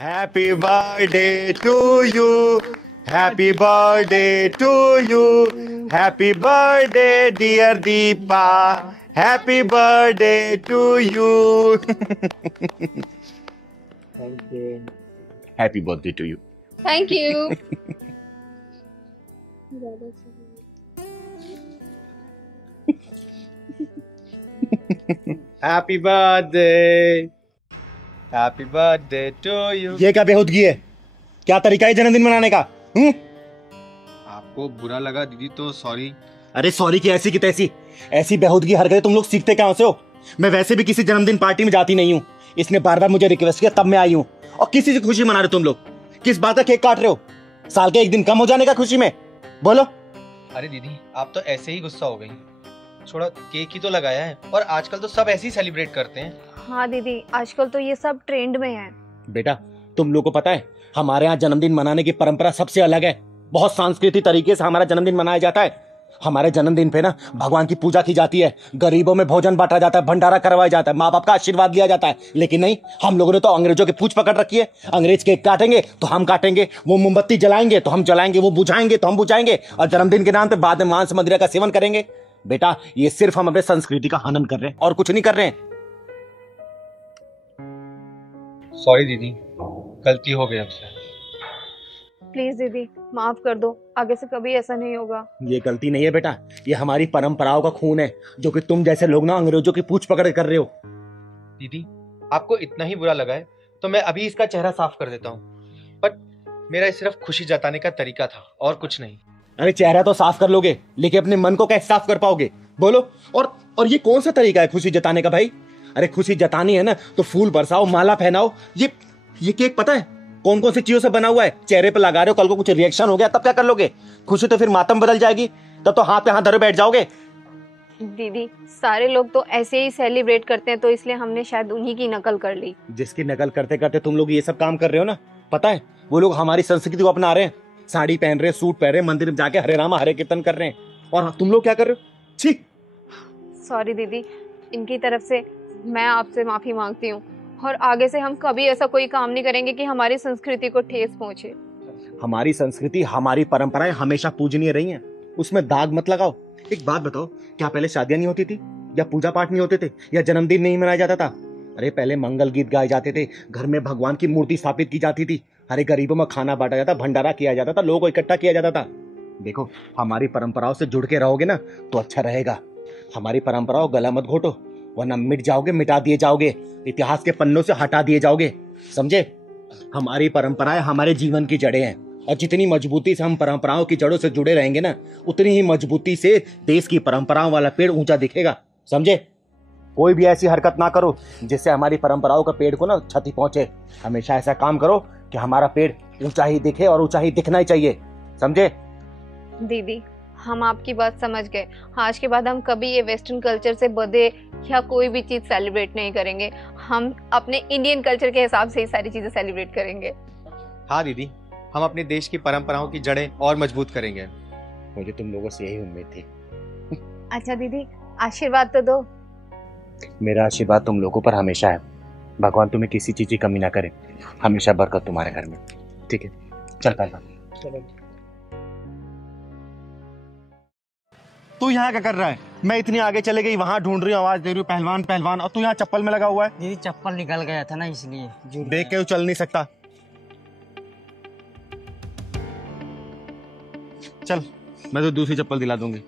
Happy birthday to you. Happy birthday to you. Happy birthday, dear Deepa. Happy birthday to you. Happy birthday to you. Thank you. Happy birthday. Happy birthday to you. ये क्या बेहूदगी है? क्या तरीका है जन्मदिन मनाने का? आपको बुरा लगा दीदी तो सॉरी। अरे सॉरी की ऐसी की तैसी, ऐसी बेहूदगी हरकतें तुम लोग सीखते कहां से हो? मैं वैसे भी किसी जन्मदिन पार्टी में जाती नहीं हूँ। इसने बार बार मुझे रिक्वेस्ट किया तब मैं आई हूँ। और किसी से खुशी मना रहे तुम लोग? किस बात का केक काट रहे हो? साल के एक दिन कम हो जाने का खुशी में? बोलो। अरे दीदी आप तो ऐसे ही गुस्सा हो गई। थोड़ा केक ही तो लगाया है और आजकल तो सब ऐसे ही सेलिब्रेट करते हैं। हाँ दीदी, आजकल तो ये सब ट्रेंड में है। बेटा तुम लोग को पता है हमारे यहाँ जन्मदिन मनाने की परंपरा सबसे अलग है। बहुत सांस्कृतिक तरीके से हमारा जन्मदिन मनाया जाता है। हमारे जन्मदिन पे ना भगवान की पूजा की जाती है, गरीबों में भोजन बांटा जाता है, भंडारा करवाया जाता है, माँ बाप का आशीर्वाद लिया जाता है। लेकिन नहीं, हम लोगों ने तो अंग्रेजों की पूछ पकड़ रखी है। अंग्रेज केक काटेंगे तो हम काटेंगे, वो मोमबत्ती जलाएंगे तो हम जलाएंगे, वो बुझाएंगे तो हम बुझाएंगे, और जन्मदिन के नाम पे बाद में मांस मदिरा का सेवन करेंगे। बेटा ये सिर्फ हम अपने संस्कृति का हनन कर रहे हैं और कुछ नहीं कर रहे हैं। सॉरी दीदी, गलती हो गई हमसे। प्लीज दीदी माफ कर दो, आगे से कभी ऐसा नहीं होगा। ये गलती नहीं है बेटा, ये हमारी परंपराओं का खून है जो कि तुम जैसे लोग ना अंग्रेजों की पूछ पकड़ कर रहे हो। दीदी आपको इतना ही बुरा लगा है तो मैं अभी इसका चेहरा साफ कर देता हूँ, बट मेरा सिर्फ खुशी जताने का तरीका था और कुछ नहीं। अरे चेहरा तो साफ कर लोगे, लेकिन अपने मन को कैसे साफ कर पाओगे? बोलो। और ये कौन सा तरीका है खुशी जताने का भाई? अरे खुशी जतानी है ना तो फूल बरसाओ, माला पहनाओ। ये केक पता है कौन कौन सी चीजों से बना हुआ है? चेहरे पे लगा रहे हो, कल को कुछ रिएक्शन हो गया तब क्या कर लोगे? खुशी तो फिर मातम बदल जाएगी, तब तो हाथ पे हाथ धरे बैठ जाओगे। दीदी सारे लोग तो ऐसे ही सेलिब्रेट करते हैं, तो इसलिए हमने शायद उन्हीं की नकल कर ली। जिसकी नकल करते करते तुम लोग ये सब काम कर रहे हो ना, पता है वो लोग हमारी संस्कृति को अपना रहे हैं। साड़ी पहन रहे, सूट पहन रहे, मंदिर में जाके हरे रामा हरे कीर्तन कर रहे हैं, और तुम लोग क्या कर रहे हो? छी। सॉरी दीदी, इनकी तरफ से मैं आपसे माफी मांगती हूँ, और आगे से हम कभी ऐसा कोई काम नहीं करेंगे कि हमारी संस्कृति को ठेस पहुंचे। हमारी संस्कृति, हमारी परंपराएं हमेशा पूजनीय रही हैं, उसमें दाग मत लगाओ। एक बात बताओ, क्या पहले शादियां नहीं होती थी, या पूजा पाठ नहीं होते थे, या जन्मदिन नहीं मनाया जाता था? अरे पहले मंगल गीत गाए जाते थे, घर में भगवान की मूर्ति स्थापित की जाती थी, हरे गरीबों में खाना बांटा जाता, भंडारा किया जाता था, लोगों को इकट्ठा किया जाता था। देखो हमारी परंपराओं से जुड़ के रहोगे ना तो अच्छा रहेगा। हमारी परंपराओं गला मत घोटो, वरना मिट जाओगे, मिटा दिए जाओगे, इतिहास के पन्नों से हटा दिए जाओगे, समझे? हमारी परंपराएं हमारे जीवन की जड़ें हैं, और जितनी मजबूती से हम परंपराओं की जड़ों से जुड़े रहेंगे ना, उतनी ही मजबूती से देश की परंपराओं वाला पेड़ ऊंचा दिखेगा, समझे? कोई भी ऐसी हरकत ना करो जिससे हमारी परंपराओं का पेड़ को ना क्षति पहुंचे। हमेशा ऐसा काम करो कि हमारा पेड़ ऊंचा ही दिखे, और ऊंचा ही दिखना ही चाहिए, समझे? दीदी हम आपकी बात समझ गए, आज के बाद हम कभी ये वेस्टर्न कल्चर से बधे या कोई भी चीज सेलिब्रेट नहीं करेंगे। हम अपने इंडियन कल्चर के हिसाब से ही सारी चीजें सेलिब्रेट करेंगे। हाँ दीदी, हम अपने देश की परंपराओं की जड़ें और मजबूत करेंगे। मुझे तुम लोगों से यही उम्मीद थी। अच्छा दीदी आशीर्वाद तो दो। मेरा आशीर्वाद तुम लोगों पर हमेशा है। भगवान तुम्हें किसी चीज की कमी ना करे, हमेशा बरकत तुम्हारे घर में। ठीक है, चल पहलवान। तू यहाँ क्या कर रहा है? मैं इतनी आगे चले गई, वहां ढूंढ रही हूँ, आवाज दे रही हूँ पहलवान पहलवान, और तू यहाँ चप्पल में लगा हुआ है। दीदी चप्पल निकल गया था ना, इसलिए देख के चल नहीं सकता। चल मैं तो दूसरी चप्पल दिला दूंगी।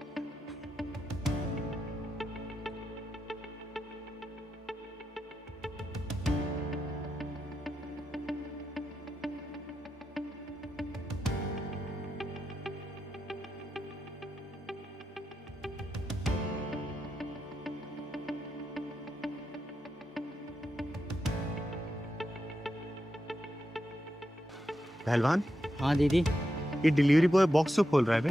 पहलवान। हाँ दीदी। ये डिलीवरी बॉय बॉक्स क्यों खोल रहा है बे?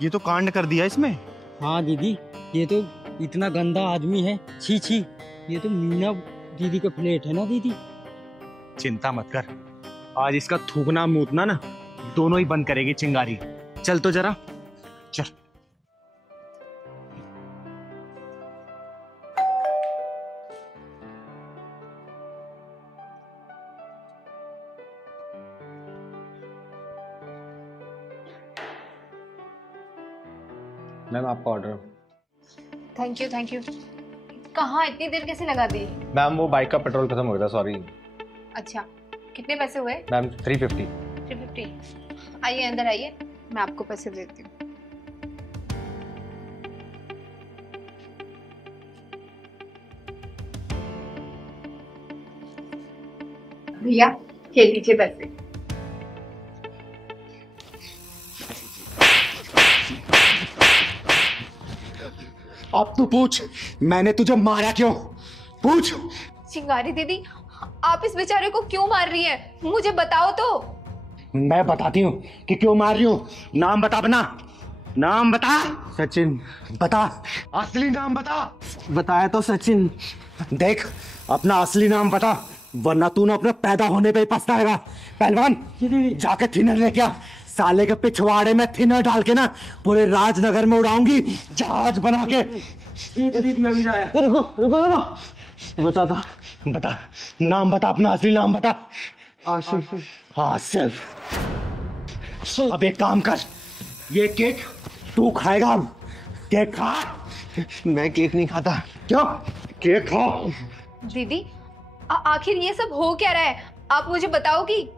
ये तो कांड कर दिया इसमें। हाँ दीदी, ये तो इतना गंदा आदमी है, छी छी। ये तो मीना दीदी का प्लेट है ना दीदी। चिंता मत कर, आज इसका थूकना मूतना ना दोनों ही बंद करेगी चिंगारी। चल तो जरा, चल। मैम आपका order. Thank you thank you. कहाँ इतनी देर कैसे लगा दी? मैम वो बाइक का पेट्रोल खत्म हो गया था, सॉरी। अच्छा, कितने पैसे हुए? मैम 350। 350। आइए अंदर आइए, मैं आपको पैसे देती हूँ। भैया ये लीजिए पैसे। अब तू पूछ, मैंने तुझे मारा क्यों? पूछ। चिंगारी दीदी, आप इस बेचारे को क्यों मार रही हैं? मुझे बताओ तो। मैं बताती हूँ कि क्यों मार रही हूँ। नाम बता अपना, नाम बता। सचिन। बता, असली नाम बता। बताया तो सचिन। देख, अपना असली नाम बता, वरना तू ना अपने पैदा होने पे ही पछताएगा। पहलवान, जाके थिनर लेके आ। साले के पिछवाड़े में थिनर डाल के ना पूरे राजनगर में उड़ाऊंगी जहाज बना के। बता बता, नाम बता, अपना असली नाम बता। आसिफ। आसिफ। अब एक काम कर, ये केक तू खाएगा। अब केक खा। मैं केक नहीं खाता। क्यों? केक खा। दीदी आखिर ये सब हो क्या रहा है? आप मुझे बताओगी?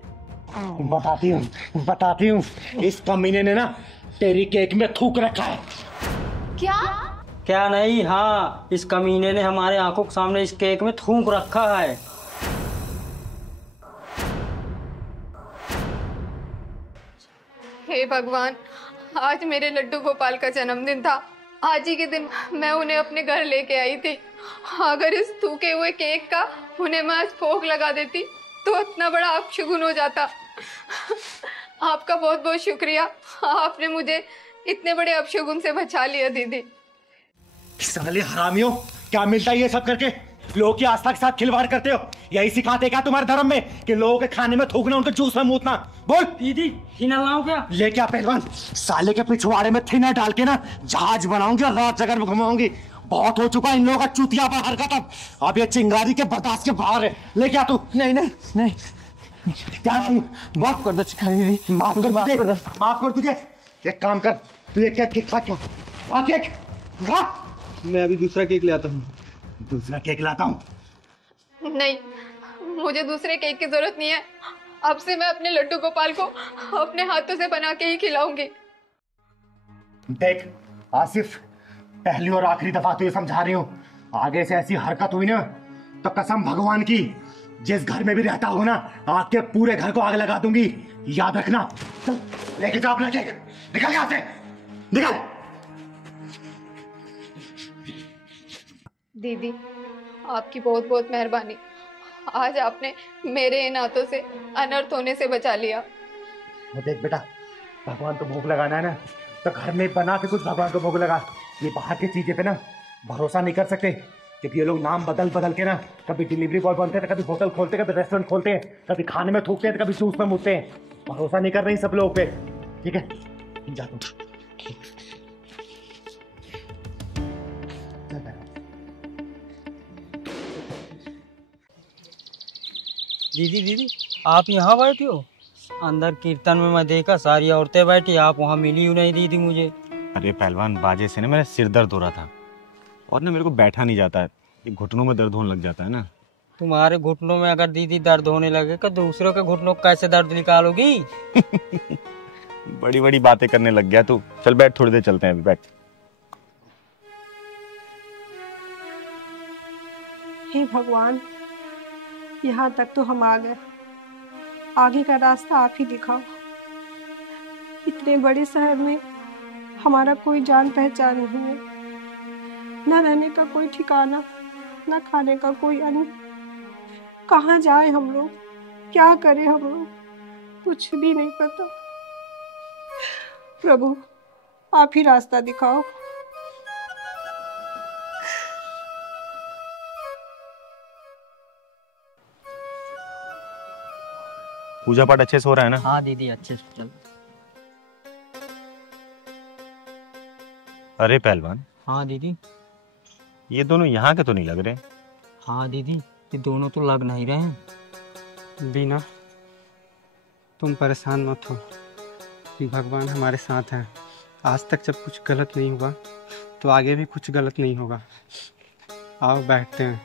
बताती हूँ। इस कमीने ने ना तेरी केक में थूक रखा है। क्या नहीं? हाँ, इस कमीने ने हमारे आंखों के सामने इस केक में थूक रखा है। हे भगवान, आज मेरे लड्डू गोपाल का जन्मदिन था। आज ही के दिन मैं उन्हें अपने घर लेके आई थी। अगर इस थूके हुए केक का उन्हें मैं आज भोग लगा देती तो इतना बड़ा अपशगुन हो जाता। आपका बहुत बहुत शुक्रिया, आपने मुझे इतने बड़े अपशगुन से बचा लिया दीदी। साले हरामियों, क्या मिलता है ये सब करके? लोगों की आस्था के साथ खिलवाड़ करते हो। यही सिखाते क्या तुम्हारे धर्म में कि लोगों के खाने में थूकना, उनके जूस में मूतना? बोल। दीदी थिनर लाऊं क्या? ले क्या पहलवान, साले के पिछवाड़े में थिनर डाल के ना जहाज बनाऊंगी और रात जगह में घुमाऊंगी। बहुत हो चुका इन लोगों का चूतिया पर हरकत। अब ये चिंगारी के बर्दाश्त के बाहर है। ले क्या तू? नहीं। क्या नहीं? माफ कर दो चिंगारी। माफ कर तुझे। एक काम कर, तू एक केक खा। क्यों खा केक? खा। मैं अभी दूसरा केक ले आता हूँ। दूसरा केक लाता हूँ। नहीं, मुझे दूसरे केक की जरूरत नहीं है। अब से मैं अपने लड्डू गोपाल को अपने हाथों से बना के ही खिलाऊंगी। देख आसिफ, पहली और आखिरी दफा तुझे समझा रही हूँ, आगे से ऐसी हरकत हुई ना तो कसम भगवान की, जिस घर में भी रहता हो ना, आके पूरे घर को आग लगा दूंगी। याद रखना। चल लेके जाओ अपना केक। निकल यहाँ से, निकल। दीदी आपकी बहुत बहुत मेहरबानी। आज आपने मेरे इन हाथों से अनर्थ होने से बचा लिया। देख बेटा, भगवान को भोग लगाना है ना तो घर में बना के कुछ भगवान को भोग लगा। ये बाहर की चीजें पे ना भरोसा नहीं कर सकते, क्योंकि ये लोग नाम बदल बदल के ना कभी डिलीवरी बॉय बनते हैं, कभी होटल खोलते हैं, कभी रेस्टोरेंट खोलते हैं, कभी खाने में थूकते हैं, कभी जूस में मुझते हैं। भरोसा नहीं कर रहे सब लोग पे। ठीक है, जा तुम। दीदी आप यहाँ बैठी हो? अंदर कीर्तन में मैं देखा सारी औरतें बैठी, आप वहाँ मिली ही नहीं दीदी मुझे। अरे पहलवान, बाजे से ना मेरा सिर दर्द हो रहा था और ना मेरे को बैठा नहीं जाता है, ये घुटनों में दर्द होने लग जाता है ना। तुम्हारे घुटनों में अगर दीदी दर्द होने लगे तो दूसरों के घुटनों को कैसे दर्द निकालोगी? बड़ी बड़ी बातें करने लग गया तू। चल बैठ, थोड़ी देर चलते हैं। अभी बैठ। हे भगवान, यहाँ तक तो हम आ गए, आगे का रास्ता आप ही दिखाओ। इतने बड़े शहर में हमारा कोई जान पहचान नहीं है, न रहने का कोई ठिकाना, न खाने का कोई अन्न। कहाँ जाए हम लोग, क्या करें हम लोग, कुछ भी नहीं पता। प्रभु आप ही रास्ता दिखाओ। पूजा पाठ अच्छे से हो रहा है ना? हाँ दीदी अच्छे से चल। अरे पहलवान, हाँ दीदी। ये दोनों यहाँ के तो नहीं लग रहे। हाँ दीदी, ये दोनों तो लग नहीं रहे हैं। बीना, तुम परेशान मत हो, भगवान हमारे साथ हैं। आज तक जब कुछ गलत नहीं हुआ तो आगे भी कुछ गलत नहीं होगा। आओ बैठते हैं।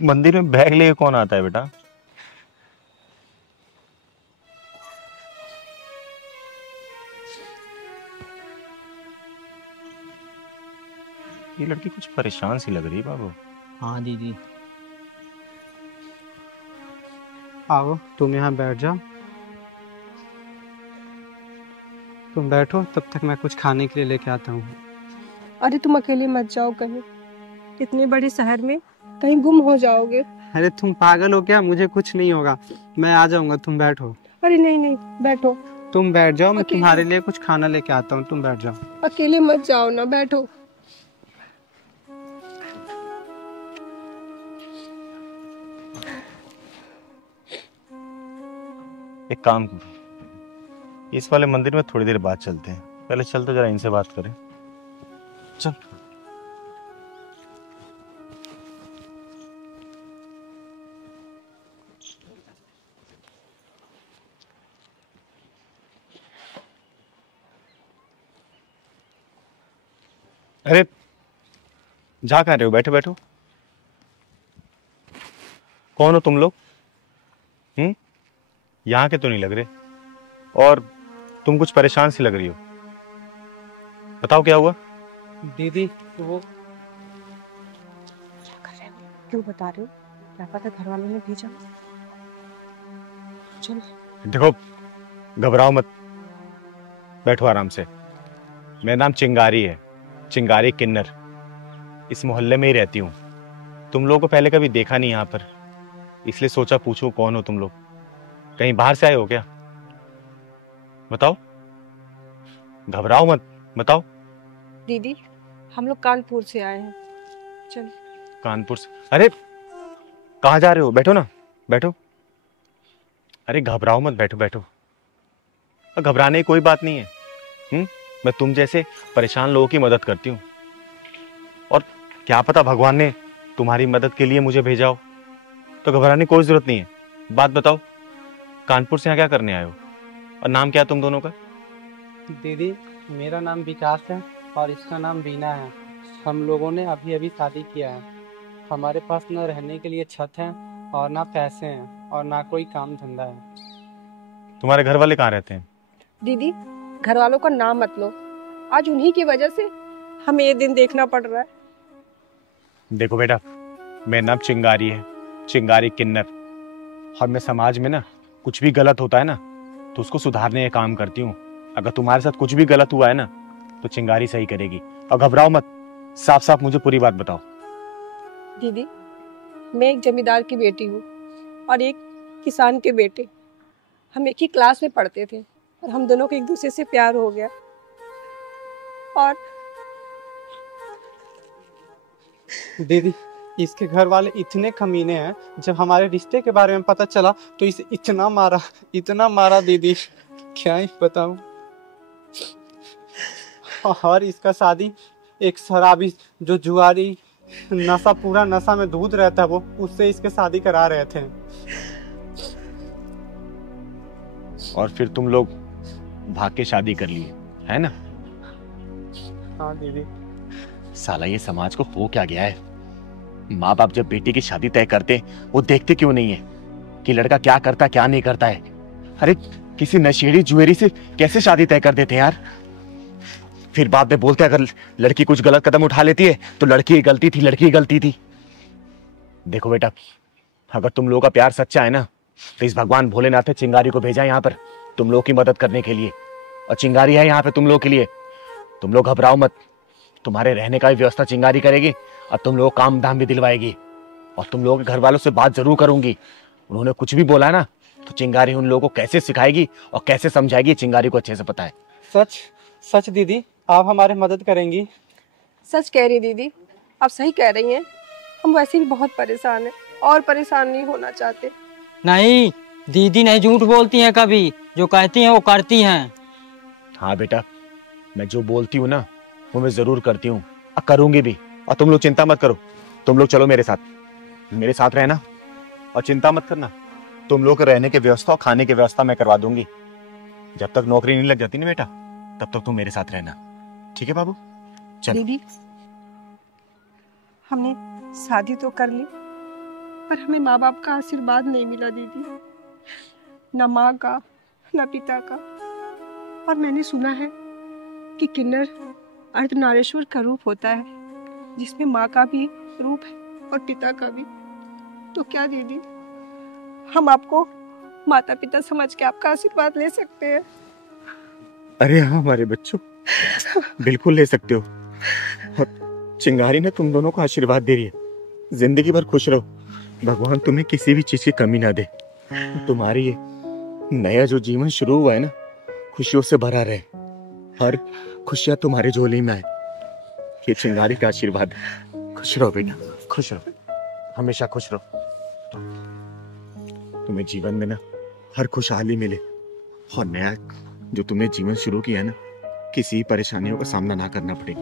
मंदिर में बैग लेके कौन आता है बेटा? ये लड़की कुछ परेशान सी लग रही है बाबू। हाँ दीदी। आओ तुम यहाँ बैठ जाओ। तुम बैठो, तब तक मैं कुछ खाने के लिए लेके आता हूँ। अरे तुम अकेले मत जाओ कहीं, इतने बड़े शहर में कहीं गुम हो जाओगे। अरे तुम पागल हो क्या? मुझे कुछ नहीं होगा, मैं आ जाऊंगा, तुम बैठो। अरे नहीं नहीं, बैठो। तुम बैठ जाओ, मैं अकेले- तुम्हारे लिए कुछ खाना लेके आता हूँ, तुम बैठ जाओ। अकेले मत जाओ ना, बैठो। एक काम करो, इस वाले मंदिर में थोड़ी देर बाद चलते हैं। पहले चल तो जरा इनसे बात करें। चल। अरे जा कहाँ रहे हो? बैठो बैठो। कौन हो तुम लोग? यहाँ के तो नहीं लग रहे, और तुम कुछ परेशान सी लग रही हो। बताओ क्या हुआ? दीदी वो क्या कर रहे हो? क्यों बता रहे हो? क्या पता घर वालों ने भेजा। चलो। देखो, घबराओ मत, बैठो आराम से। मेरा नाम चिंगारी है, चिंगारी किन्नर। इस मोहल्ले में ही रहती हूँ। तुम लोगों को पहले कभी देखा नहीं यहाँ पर, इसलिए सोचा पूछूं कौन हो तुम लोग। कहीं बाहर से आए हो क्या? बताओ, घबराओ मत, बताओ। दीदी, हम लोग कानपुर से आए हैं। चल। कानपुर से? अरे कहाँ जा रहे हो? बैठो ना, बैठो। अरे घबराओ मत, बैठो बैठो। घबराने की कोई बात नहीं है। मैं तुम जैसे परेशान लोगों की मदद करती हूँ, और क्या पता भगवान ने तुम्हारी मदद के लिए मुझे भेजा हो, तो घबराने की कोई जरूरत नहीं है। बात बताओ, कानपुर से यहाँ क्या करने आए हो, और नाम क्या है तुम दोनों का? दीदी, मेरा नाम विकास है और इसका नाम बीना है। हम लोगों ने अभी अभी शादी किया है। हमारे पास न रहने के लिए छत है और ना पैसे हैं और ना कोई काम धंधा है। तुम्हारे घर वाले कहाँ रहते हैं? दीदी, घर वालों का नाम मत लो, आज उन्हीं की वजह से हमें ये दिन देखना पड़ रहा है। देखो बेटा, मेरा नाम चिंगारी है, चिंगारी किन्नर। और मैं समाज में ना कुछ भी गलत होता है ना तो उसको सुधारने का काम करती हूँ। अगर तुम्हारे साथ कुछ भी गलत हुआ है ना तो चिंगारी सही करेगी। और घबराओ मत, साफ साफ मुझे पूरी बात बताओ। दीदी, मैं एक जमींदार की बेटी हूँ और एक किसान के बेटे। हम एक ही क्लास में पढ़ते थे और हम दोनों को एक दूसरे से प्यार हो गया। और दीदी, इसके घर वाले इतने कमीने हैं, जब हमारे रिश्ते के बारे में पता चला तो इसे इतना मारा दीदी, क्या ही बताऊं। और इसका शादी एक शराबी जो जुआरी पूरा नशा में दूध रहता है, वो उससे इसके शादी करा रहे थे। और फिर तुम लोग भाग के शादी कर लिए, है ना? हाँ दीदी। साला ये समाज को हो क्या गया है? माँ बाप जब बेटी की शादी तय करते वो देखते क्यों नहीं है कि लड़का क्या करता क्या नहीं करता है? अरे किसी नशेड़ी जुएरी से कैसे शादी तय कर देते हैं यार। फिर बाद में बोलते अगर लड़की कुछ गलत कदम उठा लेती है तो लड़की की गलती थी, लड़की की गलती थी। देखो बेटा, अगर तुम लोगों का प्यार सच्चा है ना तो इस भगवान भोलेनाथ ने चिंगारी को भेजा यहाँ पर तुम लोगों की मदद करने के लिए, और चिंगारी है यहाँ पे तुम लोगों के लिए। तुम लोग घबराओ मत, तुम्हारे रहने का भी व्यवस्था चिंगारी करेगी और तुम लोग काम धाम भी दिलवाएगी। और तुम लोगों के घर वालों से बात जरूर करूंगी, उन्होंने कुछ भी बोला ना तो चिंगारी उन लोगों को कैसे सिखाएगी और कैसे समझाएगी, चिंगारी को अच्छे से पता है। सच सच दीदी, आप हमारी मदद करेंगी? सच कह रही दीदी, आप सही कह रही हैं। हम वैसे भी बहुत परेशान हैं और परेशान नहीं होना चाहते। नहीं, दीदी नहीं झूठ बोलती हैं कभी, जो कहती हैं वो करती हैं। हाँ बेटा, मैं जो बोलती हूँ ना वो मैं जरूर करती हूँ और करूंगी भी। और तुम लोग चिंता मत करो, तुम लोग चलो मेरे साथ रहना और चिंता मत करना। तुम लोग के रहने की व्यवस्था और खाने की व्यवस्था मैं करवा दूंगी। जब तक नौकरी नहीं लग जाती ना बेटा, तब तक तुम मेरे साथ रहना, ठीक है बाबू? चल। दीदी, हमने शादी तो कर ली, पर हमें माँ बाप का आशीर्वाद नहीं मिला दीदी, न माँ का न पिता का। और मैंने सुना है कि किन्नर अर्धनारीश्वर का रूप होता है, जिसमें माँ का भी रूप है और पिता का भी। तो क्या दीदी, हम आपको माता पिता समझ के आपका आशीर्वाद ले सकते हैं? अरे हाँ हमारे बच्चों, बिल्कुल ले सकते हो। और चिंगारी ने तुम दोनों को आशीर्वाद दे रही है, जिंदगी भर खुश रहो, भगवान तुम्हें किसी भी चीज की कमी ना दे। तुम्हारी ये नया जो जीवन शुरू हुआ है ना, खुशियों से भरा रहे, हर खुशियां तुम्हारे झोली में आए, ये चिंगारी का आशीर्वाद। खुश रहो बेटा, खुश रहो, हमेशा खुश रहो। तुम्हें जीवन में ना हर खुशहाली मिले, और नया जो तुमने जीवन शुरू किया है ना, किसी परेशानियों का सामना ना करना पड़े।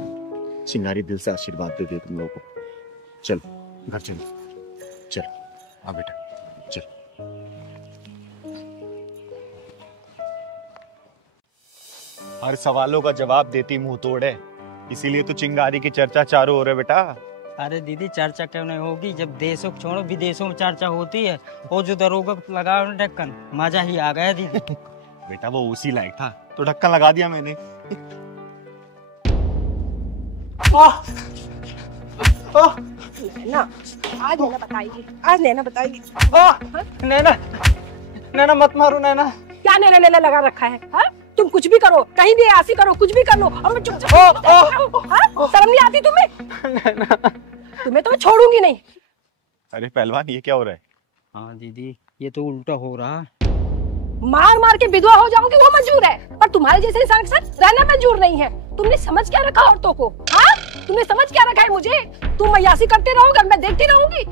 चिंगारी दिल से आशीर्वाद दे दे तुम लोगों को। चलो घर चलो, चल आ बेटा चल। हर सवालों का जवाब देती मुंह तोड़ है, इसीलिए तो चिंगारी की चर्चा चारों ओर है बेटा। अरे दीदी, चर्चा क्यों नहीं होगी जब देशों को छोड़ो विदेशों में चर्चा होती है। वो जो दरोगा लगा ढक्कन, मजा ही आ गया दीदी। बेटा वो उसी लायक था तो ढक्कन लगा दिया मैंने। नैना, आज नैना बताएगी, आज नैना बताएगी। नैना, नैना मत मारो नैना। क्या नैना नैना लगा रखा है? हा? तुम कुछ भी करो, कहीं भी ऐसी करो, कुछ भी कर लो, और मैं चुपचाप शर्म नहीं आती तुम्हें? तुम्हें तो मैं छोड़ूंगी नहीं। अरे पहलवान ये क्या हो रहा है? हाँ दीदी, ये तो उल्टा हो रहा है। मार मार के विधवा हो जाऊंगी वो मंजूर है, पर तुम्हारे जैसे इंसान के साथ रहना मंजूर नहीं है। तुमने समझ क्या रखा औरतों को? हाँ, तुमने समझ क्या रखा है मुझे? तुम अय्यासी करते रहोगे, मैं देखती रहूंगी।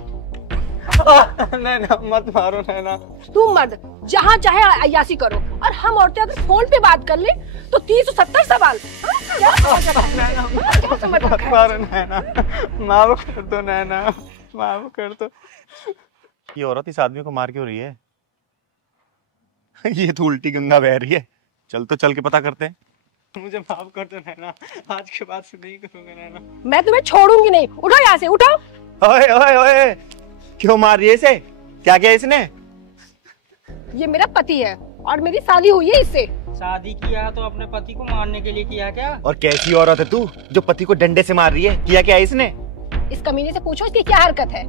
नैना मत मारो नैना। तुम मर्द जहाँ चाहे अय्यासी करो, और हम औरतें अगर फोन पे बात कर ले तो 370 सवाल। मत मारो नैना, माफ कर दो नैना, माफ कर दो। ये औरत इस आदमी को मार क्यों रही है? ये तो उल्टी गंगा बह रही है। चल तो चल के पता करते हैं। मुझे माफ कर दो नैना, आज के बाद से नहीं करूंगा नैना। मैं तुम्हें छोड़ूंगी नहीं। उठो यहाँ से, उठो। ओए ओए ओए, क्यों मार रही है इसे? क्या किया इसने? ये मेरा पति है और मेरी शादी हुई है इससे। शादी किया तो अपने पति को मारने के लिए किया क्या? और कैसी औरत है तू जो पति को डंडे से मार रही है? किया क्या इसने? इस कमीने से पूछो इसकी क्या हरकत है।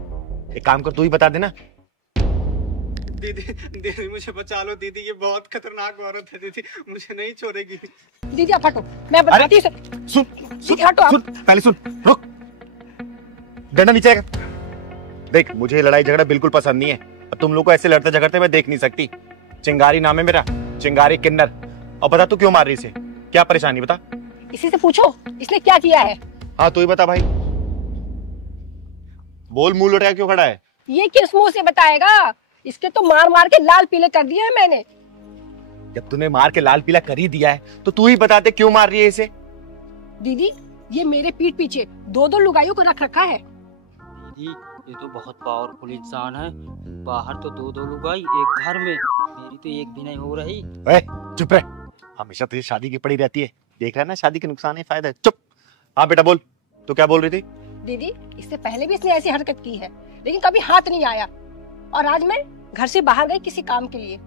एक काम कर, तू ही बता देना। दीदी, दीदी मुझे बचा लो दीदी, ये बहुत खतरनाक औरत है दीदी, मुझे नहीं छोड़ेगी। दीदी आप हटो, मैं बताती हूँ। सुन दीदी हटो आप। सुन, पहले सुन, रुक। डंडा नीचे आएगा। देख, मुझे लड़ाई झगड़ा बिल्कुल पसंद नहीं है, और तुम लोग को ऐसे लड़ते झगड़ते मैं देख नहीं सकती। चिंगारी नाम है मेरा, चिंगारी किन्नर। और बता तू क्यों मार रही इसे? क्या परेशानी बता? इसी से पूछो इसने क्या किया है। हाँ तू ही बता भाई, बोल। मुंह लुटाया क्यों खड़ा है? ये किस मुंह से बताएगा? इसके तो मार मार के लाल पीले कर दिए है मैंने। जब तूने मार के लाल पीला कर ही दिया है तो तू ही बता दे क्यों मार रही है इसे? दीदी, ये मेरे पीठ पीछे 2-2 लुगाइयों को रख रखा है। दीदी ये तो बहुत पावरफुल इंसान है, बाहर तो 2-2 लुगाई, एक घर में मेरी तो एक भी नहीं हो रही। चुप रह, हमेशा तुझे शादी की पड़ी रहती है। देख रहा है ना, शादी के नुकसान है फायदा है। चुप। हाँ बेटा बोल, तो क्या बोल रही थी? दीदी, इससे पहले भी इसने ऐसी हरकत की है, लेकिन कभी हाथ नहीं आया। और आज मैं घर से बाहर गई किसी काम के लिए,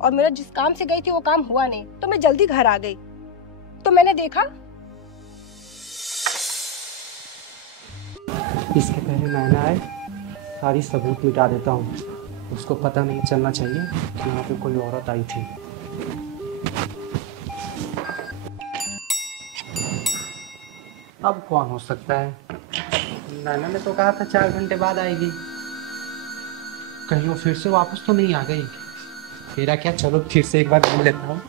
और मेरा जिस काम से गई थी वो काम हुआ नहीं, तो मैं जल्दी घर आ गई। तो मैंने देखा, इसके पहले नैना आए, सारी सबूत मिटा देता हूँ। उसको पता नहीं चलना चाहिए कि यहाँ पे कोई औरत आई थी। अब कौन हो सकता है? नैना ने तो कहा था 4 घंटे बाद आएगी, कहीं वो फिर से वापस तो नहीं आ गई? मेरा क्या, चलो फिर से एक बार मिल लेता हूँ।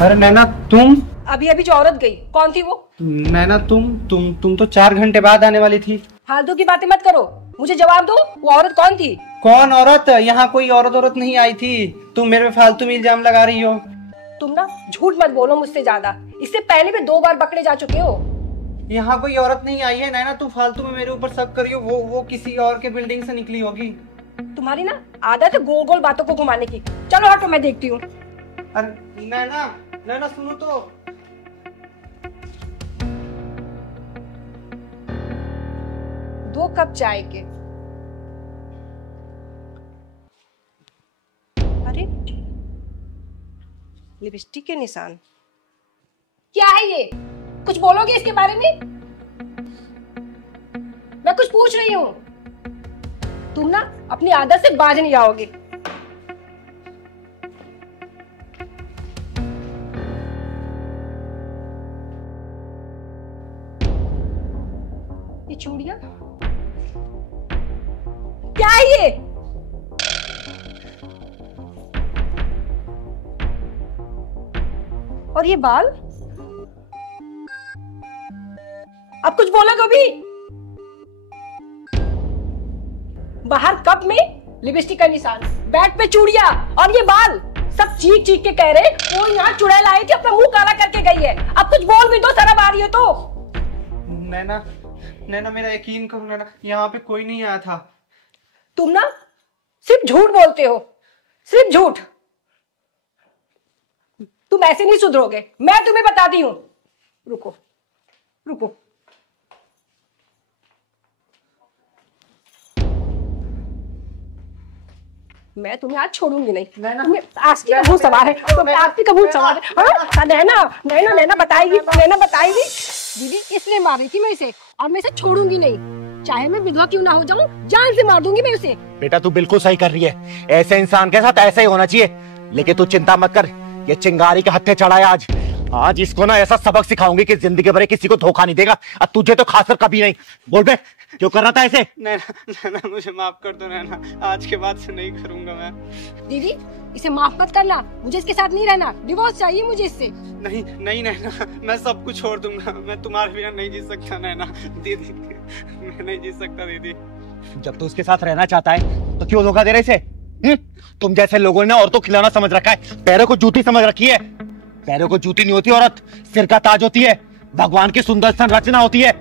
अरे नैना तुम? अभी अभी जो औरत गई, कौन थी वो? नैना तुम तो 4 घंटे बाद आने वाली थी। फालतू की बातें मत करो, मुझे जवाब दो, वो औरत कौन थी? कौन औरत? यहाँ कोई औरत नहीं आई थी। तुम मेरे पे फालतू में इल्जाम लगा रही हो। तुम ना झूठ मत बोलो मुझसे ज्यादा, इससे पहले भी 2 बार पकड़े जा चुके हो। यहाँ कोई औरत नहीं आई है नैना, तू फालतू में मेरे ऊपर शक करियो। वो किसी और के बिल्डिंग से निकली होगी। तुम्हारी ना आदत है गोल गोल बातों को घुमाने की। चलो हटो, मैं देखती हूँ। अरे नैना, नैना सुनो तो। 2 कप चाय के। अरे लिपस्टिक के निशान। क्या है ये? कुछ बोलोगे इसके बारे में? मैं कुछ पूछ रही हूँ। तुम ना अपनी आदत से बाज नहीं आओगे। ये चूड़ियां क्या है ये? और ये बाल? अब कुछ बोलोगे अभी? बाहर कप में लिपस्टिक का निशान, बैट पे चूड़ियां और ये बाल, सब चीख चीख के कह रहे वो यहाँ चुड़ैल आई थी, अपना मुंह काला करके गई है। अब कुछ बोल भी दो, शर्म आ रही है तो। नैना, नैना मेरा यकीन करो नैना, यहाँ पे कोई नहीं आया था। तुम ना सिर्फ झूठ बोलते हो, सिर्फ झूठ। तुम ऐसे नहीं सुधरोगे, मैं तुम्हें बताती हूँ। रुको रुको। मैं तुम्हें आज छोड़ूंगी नहीं। तुम्हें आस्ती का भूत सवार है, तुम्हें आस्ती का भूत सवार है। हाँ नैना, नैना नैना बताएगी, नैना बताएगी। दीदी इसलिए मार रही थी मैं इसे, और मैं इसे छोड़ूंगी नहीं, चाहे मैं विधवा क्यों ना हो जाऊं, जान से मार दूंगी मैं उसे। बेटा तू बिल्कुल सही कर रही है, ऐसे इंसान के साथ ऐसा ही होना चाहिए। लेकिन तू चिंता मत कर, ये चिंगारी के हत्थे चढ़ा है आज इसको ना ऐसा सबक सिखाऊंगी कि जिंदगी भर किसी को धोखा नहीं देगा, और तुझे तो खासकर कभी नहीं। बोल बे, क्यों कर रहा था ऐसे? नैना, नैना मुझे माफ कर दो नैना, आज के बाद से नहीं करूंगा मैं। दीदी इसे माफ मत करना, मुझे इसके साथ नहीं रहना, डिवोर्स चाहिए मुझे इससे। नहीं नहीं नैना, मैं सब कुछ छोड़ दूंगा, मैं तुम्हारे बिना नहीं जी सकता नैना। दीदी मैं नहीं जी सकता दीदी। जब तू उसके साथ रहना चाहता है तो क्यों धोखा दे रहे इसे? तुम जैसे लोगों ने औरतों को खिलौना समझ रखा है, पैरों को जूती समझ रखी है। पैरों को जूती नहीं होती औरत, सिर का ताज होती है, भगवान की सुंदर संरचना होती है।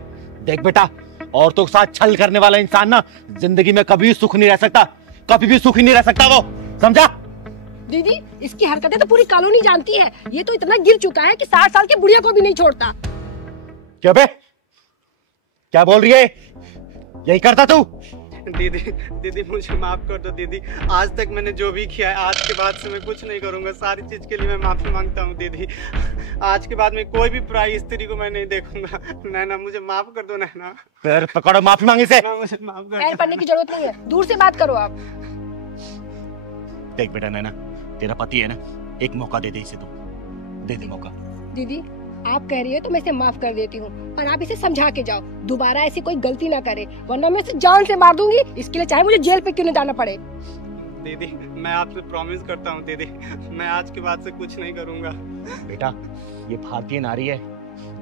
देख बेटा, औरतों के साथ छल करने वाला इंसान ना जिंदगी में कभी सुख नहीं रह सकता, कभी भी सुखी नहीं रह सकता वो, समझा? दीदी इसकी हरकतें तो पूरी कॉलोनी जानती है, ये तो इतना गिर चुका है कि 60 साल के बुढ़िया को भी नहीं छोड़ता। क्या बे, क्या बोल रही है? यही करता तू? दीदी, दीदी मुझे माफ कर दो दीदी, आज तक मैंने जो भी किया है, आज के बाद से मैं कुछ नहीं करूंगा, सारी चीज के लिए मैं माफी मांगता हूँ दीदी। आज के बाद में कोई भी पराई स्त्री को मैं नहीं देखूंगा। नैना मुझे माफ कर दो नैना। पैर पकड़ो, माफी मांगे से। मुझे माफ कर पैर दो। पड़ने की जरूरत नहीं है, दूर से बात करो आप। देख बेटा नैना, तेरा पति है ना, एक मौका दे दे इसे, तू दे दे मौका। दीदी आप कह रही हो तो मैं इसे माफ कर देती हूँ, पर आप इसे समझा के जाओ, दोबारा ऐसी कोई गलती ना करे, वरना मैं इसे जान से मार दूंगी, इसके लिए चाहे मुझे जेल पे क्यों न जाना पड़े। दीदी मैं आपसे प्रॉमिस करता हूँ दीदी, मैं आज के बाद से कुछ नहीं करूंगा। बेटा ये भारतीय नारी है,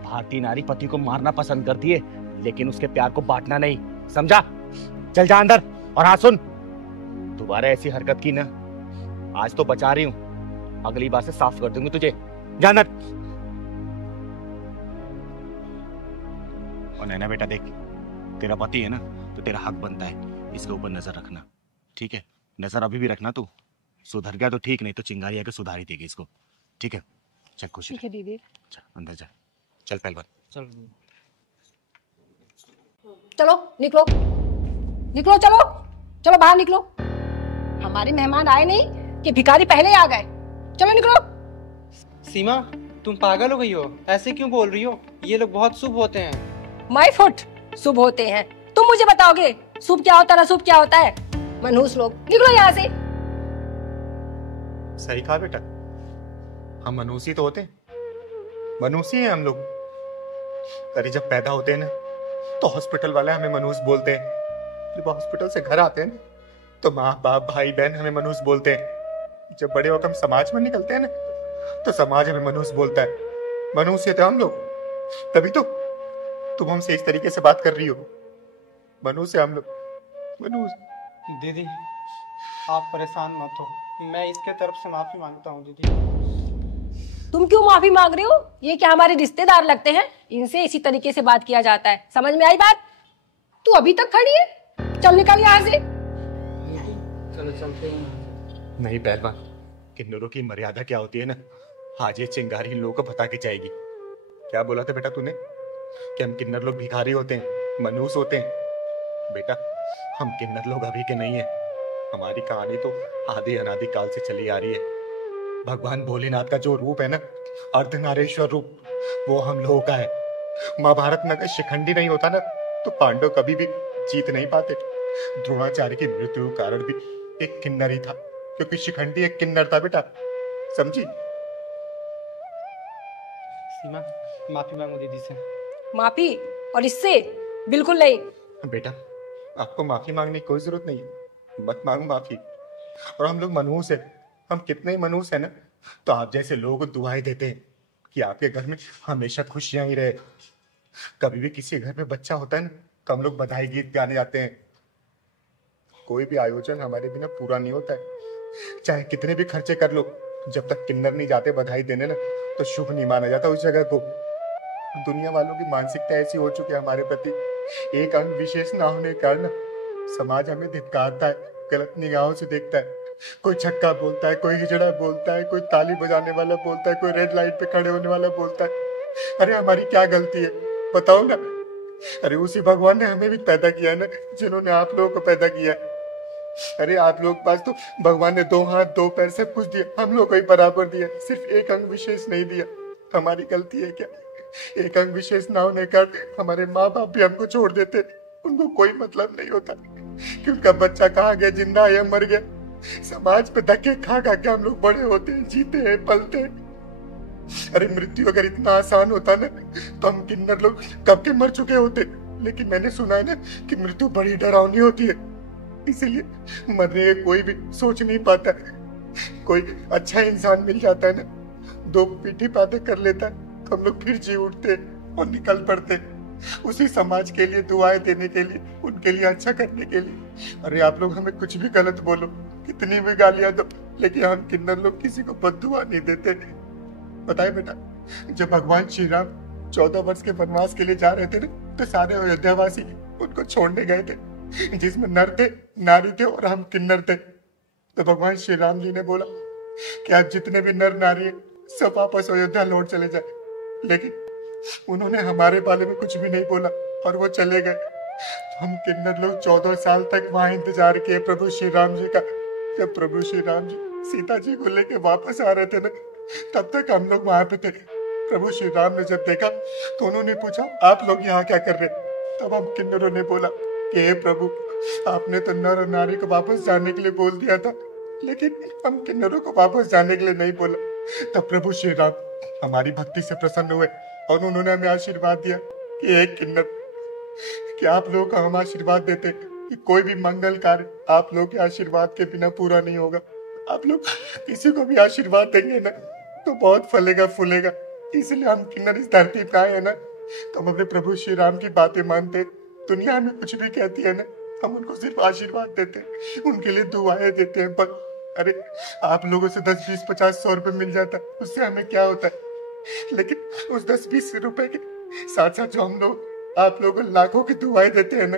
भारतीय नारी पति को मारना पसंद करती है, लेकिन उसके प्यार को बांटना नहीं, समझा? चल जा अंदर। और हाँ सुन, दोबारा ऐसी हरकत की ना, आज तो बचा रही हूँ, अगली बार से साफ कर दूंगी तुझे, जा अंदर। और नैना बेटा देख, तेरा पति है ना, तो तेरा हक बनता है इसके ऊपर नजर रखना, ठीक है? नजर अभी भी रखना, तू सुधर गया तो ठीक, नहीं तो चिंगारी आके सुधार ही देगी इसको, ठीक है? चल खुशी ठीक है दीदी। चल अंदर जा, चल पहलवान चल चलो निकलो निकलो, चलो चलो बाहर निकलो। हमारे मेहमान आए नहीं कि भिखारी पहले ही आ गए, चलो निकलो। सीमा तुम पागल हो गई हो, ऐसे क्यों बोल रही हो? ये लोग बहुत शुभ होते हैं। माय फुट शुभ होते हैं, तुम मुझे बताओगे शुभ क्या होता है, अशुभ क्या होता है? मनहूस लोग, निकलो यहाँ से। सही कहा बेटा, हम मनुष्य तो होते, मनुष्य हैं हम लोग। अरे जब पैदा होते हैं ना, तो हॉस्पिटल वाले हमें मनुष्य बोलते हैं, जब हॉस्पिटल से घर आते हैं ना, तो माँ बाप भाई बहन हमें मनुष्य बोलते हैं। जब बड़े होकर हम समाज में निकलते हैं ना, तो समाज हमें मनुष्य बोलता है। मनुष्य थे हम लोग, तभी तो तुम हमसे इस तरीके से बात कर रही हो। मनुष्य हम लोग, मनुष्य। दीदी आप परेशान मत हो, मैं इसके तरफ से माफी मांगता हूँ दीदी। तुम क्यों माफी मांग रहे हो? ये क्या हमारे रिश्तेदार लगते हैं? इनसे इसी तरीके से बात किया जाता है। समझ में आई बात? तू अभी तक खड़ी है, चल निकल यहाँ से। चलो चलते हैं। नहीं पहलवान, किन्नरों की मर्यादा क्या होती है ना, आज ये चिंगारी इन लोगों को बता के जाएगी। क्या बोला था बेटा तूने कि हम किन्नर लोग भिखारी होते हैं, मनहूस होते हैं? बेटा हम किन्नर लोग अभी के नहीं है, हमारी कहानी तो आदि अनादि काल से चली आ रही है। भगवान भोलेनाथ का जो रूप है ना, अर्धनारेश्वर रूप, वो हम लोगों का है। महाभारत में अगर शिखंडी नहीं होता ना तो पांडव कभी भी जीत नहीं पाते। द्रोणाचार्य की मृत्यु का कारण भी एक किन्नर ही था, क्योंकि शिखंडी एक किन्नर था बेटा, समझी? सीमा, माफी मांगो दीदी से। माफी? और इससे? बिल्कुल नहीं। बेटा आपको माफी मांगने की कोई जरूरत नहीं है, मत मांगो माफी। और हम लोग मनहूस है, हम कितने ही मनहूस है ना, तो आप जैसे लोगों को दुआएं देते हैं कि आपके घर में हमेशा खुशियां ही रहे। कभी भी किसी घर में बच्चा होता है ना तो हम लोग बधाई गीत गाने जाते हैं। कोई भी आयोजन हमारे बिना पूरा नहीं होता है, चाहे कितने भी खर्चे कर लो, जब तक किन्नर नहीं जाते बधाई देने ना तो शुभ नहीं माना जाता उस जगह को। दुनिया वालों की मानसिकता ऐसी हो चुकी है हमारे प्रति, एक अंग विशेष ना होने के कारण समाज हमें धिक्कारता है, गलत निगाहों से देखता है। कोई छक्का बोलता है, कोई हिजड़ा बोलता है, कोई ताली बजाने वाला बोलता है, कोई रेड लाइट पे खड़े होने वाला बोलता है। अरे हमारी क्या गलती है बताओ ना? अरे उसी भगवान ने हमें भी पैदा किया है ना, जिन्होंने आप लोगों को पैदा किया है। अरे आप लोग पास तो भगवान ने 2 हाथ 2 पैर सब कुछ दिया, हम लोग को ही बराबर दिया, सिर्फ एक अंग विशेष नहीं दिया। हमारी गलती है क्या? एक अंग विशेष ना होने का हमारे माँ बाप भी हमको छोड़ देते, उनको कोई मतलब नहीं होता कि उनका बच्चा कहाँ गया, जिंदा है या मर गया। समाज पे धक्के खा खा के हम लोग बड़े होते हैं, जीते हैं, पलते हैं। अरे मृत्यु अगर इतना आसान होता ना तो हम किन्नर लोग कब के मर चुके होते। लेकिन मैंने सुना है ना कि मृत्यु बड़ी डरावनी होती है, इसीलिए मरने का कोई भी सोच नहीं पाता। कोई अच्छा इंसान मिल जाता है ना, 2 पीठी बातें कर लेता है तो हम लोग फिर जी उठते और निकल पड़ते उसी समाज के लिए, दुआएं देने के लिए, उनके लिए अच्छा करने के लिए। अरे आप लोग हमें कुछ भी गलत बोलो, कितनी भी गालियां दो, लेकिन हम किन्नर लोग किसी को बद्दुआ नहीं देते। बताए बेटा, जब भगवान श्री राम 14 वर्ष के वनवास के लिए जा रहे थे ना तो सारे अयोध्यावासी उनको छोड़ने गए थे, जिसमें नर थे, नारी थे और हम किन्नर थे। तो भगवान श्री राम जी ने बोला कि आज जितने भी नर नारी है सब वापस अयोध्या लौट चले जाए, लेकिन उन्होंने हमारे बारे में कुछ भी नहीं बोला और वो चले गए। हम किन्नर लोग 14 साल तक वहां इंतजार किए प्रभु श्री राम जी का। जब प्रभु श्री राम जी सीता जी को लेके वापस आ रहे थे ना, तब तक हम लोग वहां पे थे। प्रभु श्री राम ने जब देखा तो उन्होंने पूछा, आप लोग यहाँ क्या कर रहे? तब हम किन्नरों ने बोला कि हे प्रभु, आपने तो नर और नारी को वापस जाने के लिए बोल दिया था, लेकिन हम किन्नरों को वापस जाने के लिए नहीं बोला। तब प्रभु श्री राम हमारी भक्ति से प्रसन्न हुए और उन्होंने हमें आशीर्वाद दिया कि हे किन्नर, कि आप लोगों को हम आशीर्वाद देते कि कोई भी मंगल कार्य आप लोगों के आशीर्वाद के बिना पूरा नहीं होगा। आप लोग किसी को भी आशीर्वाद देंगे ना तो बहुत फलेगा फूलेगा। इसलिए हम किन्नर इस धरती पे आए हैं ना, तो हम अपने प्रभु श्री राम की बातें मानते। दुनिया हमें कुछ भी कहती है ना, हम उनको सिर्फ आशीर्वाद देते हैं, उनके लिए दुआएं देते हैं। पर अरे आप लोगों से 10, 20, 50, 100 रुपए मिल जाता है, उससे हमें क्या होता है? लेकिन उस 10, 20 रुपए के साथ साथ जो हम लोग आप लोगों को लाखों की दुआएं देते हैं ना,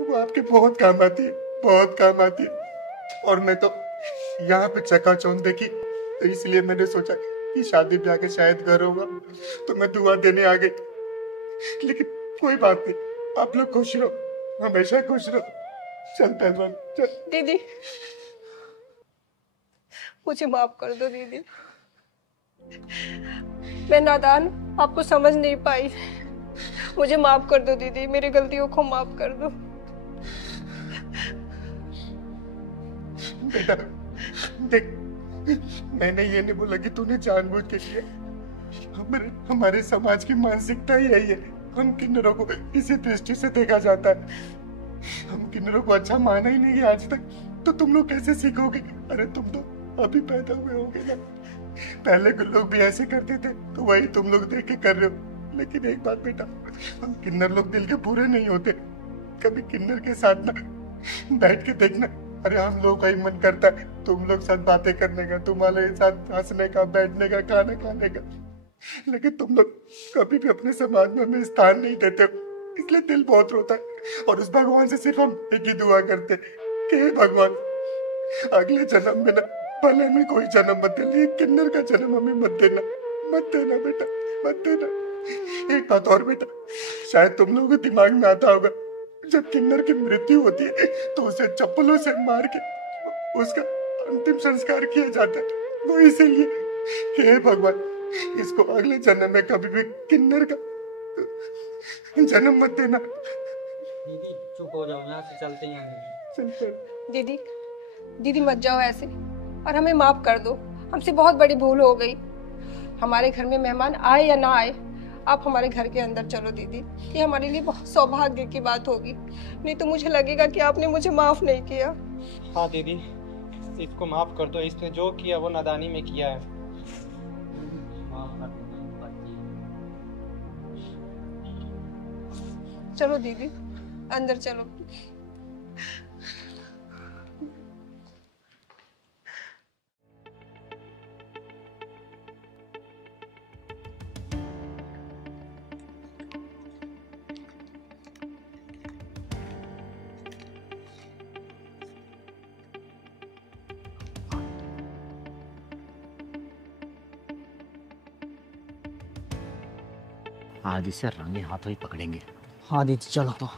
वो आपके बहुत काम आती है, बहुत काम आती है। और मैं तो यहाँ पे चकाचौंध देखी तो इसलिए मैंने सोचा कि शादी ब्याह के शायद घर होगा तो मैं दुआ देने आ गई। लेकिन कोई बात नहीं, आप लोग खुश रहो, हमेशा खुश रहो। चल पहलवान चल। दीदी मुझे माफ कर दो दीदी, मैं नादान आपको समझ नहीं पाई। मुझे माफ कर दो दीदी, मेरी गलतियों को माफ कर दो। बेटा देख, मैंने ये नहीं बोला कि तूने जानबूझ के किया। हमारे समाज की मानसिकता ही यही है, हम किन्नरों को इसी दृष्टि से देखा जाता है। हम किन्नरों को अच्छा माना ही नहीं आज तक, तो तुम लोग कैसे सीखोगे? अरे तुम तो अभी पैदा हुए होगे ना, पहले के लोग भी ऐसे करते थे तो वही तुम लोग देख के कर रहे हो। लेकिन एक बात बेटा, हम किन्नर लोग दिल के बुरे नहीं होते। कभी किन्नर के साथ ना बैठ के देखना, अरे हम लोग का ही मन करता है तुम लोग साथ बातें करने का, तुम्हारे साथ हंसने का, बैठने का, खाना खाने का, लेकिन तुम लोग कभी भी अपने समाज में हमें स्थान नहीं देते हो, इसलिए दिल बहुत रोता है। और उस भगवान से सिर्फ हम एक ही दुआ करते हैं कि हे भगवान अगले जन्म में ना भले हमें कोई जन्म मत देना, ये किन्नर का जन्म हमें मत देना, मत देना बेटा, मत देना। एक बात और बेटा, शायद तुम लोगों के दिमाग में आता होगा जब किन्नर की मृत्यु होती है तो उसे चप्पलों से मार के उसका अंतिम संस्कार किया जाता है, वो इसीलिए हे भगवान इसको अगले जन्म में कभी भी किन्नर का जन्म मत देना। दीदी चुप हो जाओ, यहाँ से चलते हैं। दीदी दीदी मत जाओ ऐसे, और हमें माफ कर दो, हमसे बहुत बड़ी भूल हो गई। हमारे घर में मेहमान आए या ना आए, आप हमारे घर के अंदर चलो दीदी, ये हमारे लिए बहुत सौभाग्य की बात होगी, नहीं तो मुझे लगेगा कि आपने मुझे माफ नहीं किया। हाँ दीदी, इसको माफ कर दो, इसने जो किया वो नादानी में किया है। चलो दीदी अंदर चलो। आज इसे रंगे हाथों ही पकड़ेंगे। हाँ दीदी चलो तो।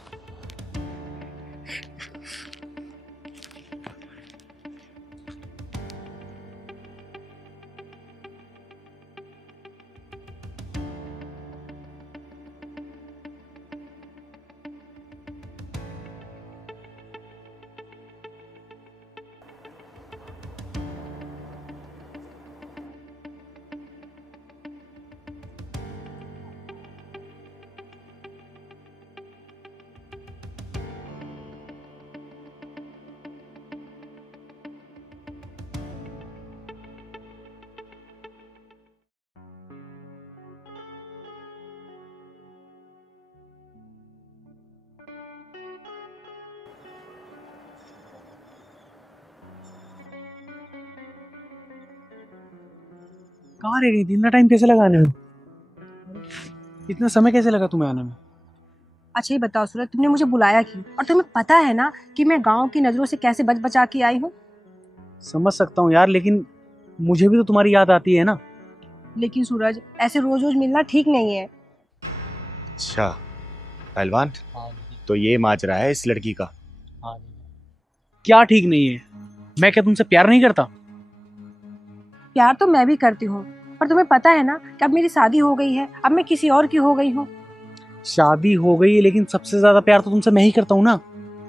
कहाँ रह गई थी? इतना टाइम कैसे लगा आने में? इतना समय कैसे लगा तुम्हें आने में? अच्छा ये बताओ सूरज, तुमने मुझे बुलाया क्यों? और तुम्हें पता है ना कि मैं गांव की नजरों से कैसे बच बचा के आई हूँ। समझ सकता हूँ यार, लेकिन मुझे भी तो तुम्हारी याद आती है ना। लेकिन सूरज ऐसे रोज रोज मिलना ठीक नहीं है। अच्छा पहलवान, तो ये माजरा है इस लड़की का। क्या ठीक नहीं है? मैं क्या तुमसे प्यार नहीं करता? प्यार तो मैं भी करती हूँ, पर तुम्हें पता है ना कि अब मेरी शादी हो गई है, अब मैं किसी और की हो गई हूँ। शादी हो गई है, लेकिन सबसे ज्यादा प्यार तो तुमसे मैं ही करता हूँ ना।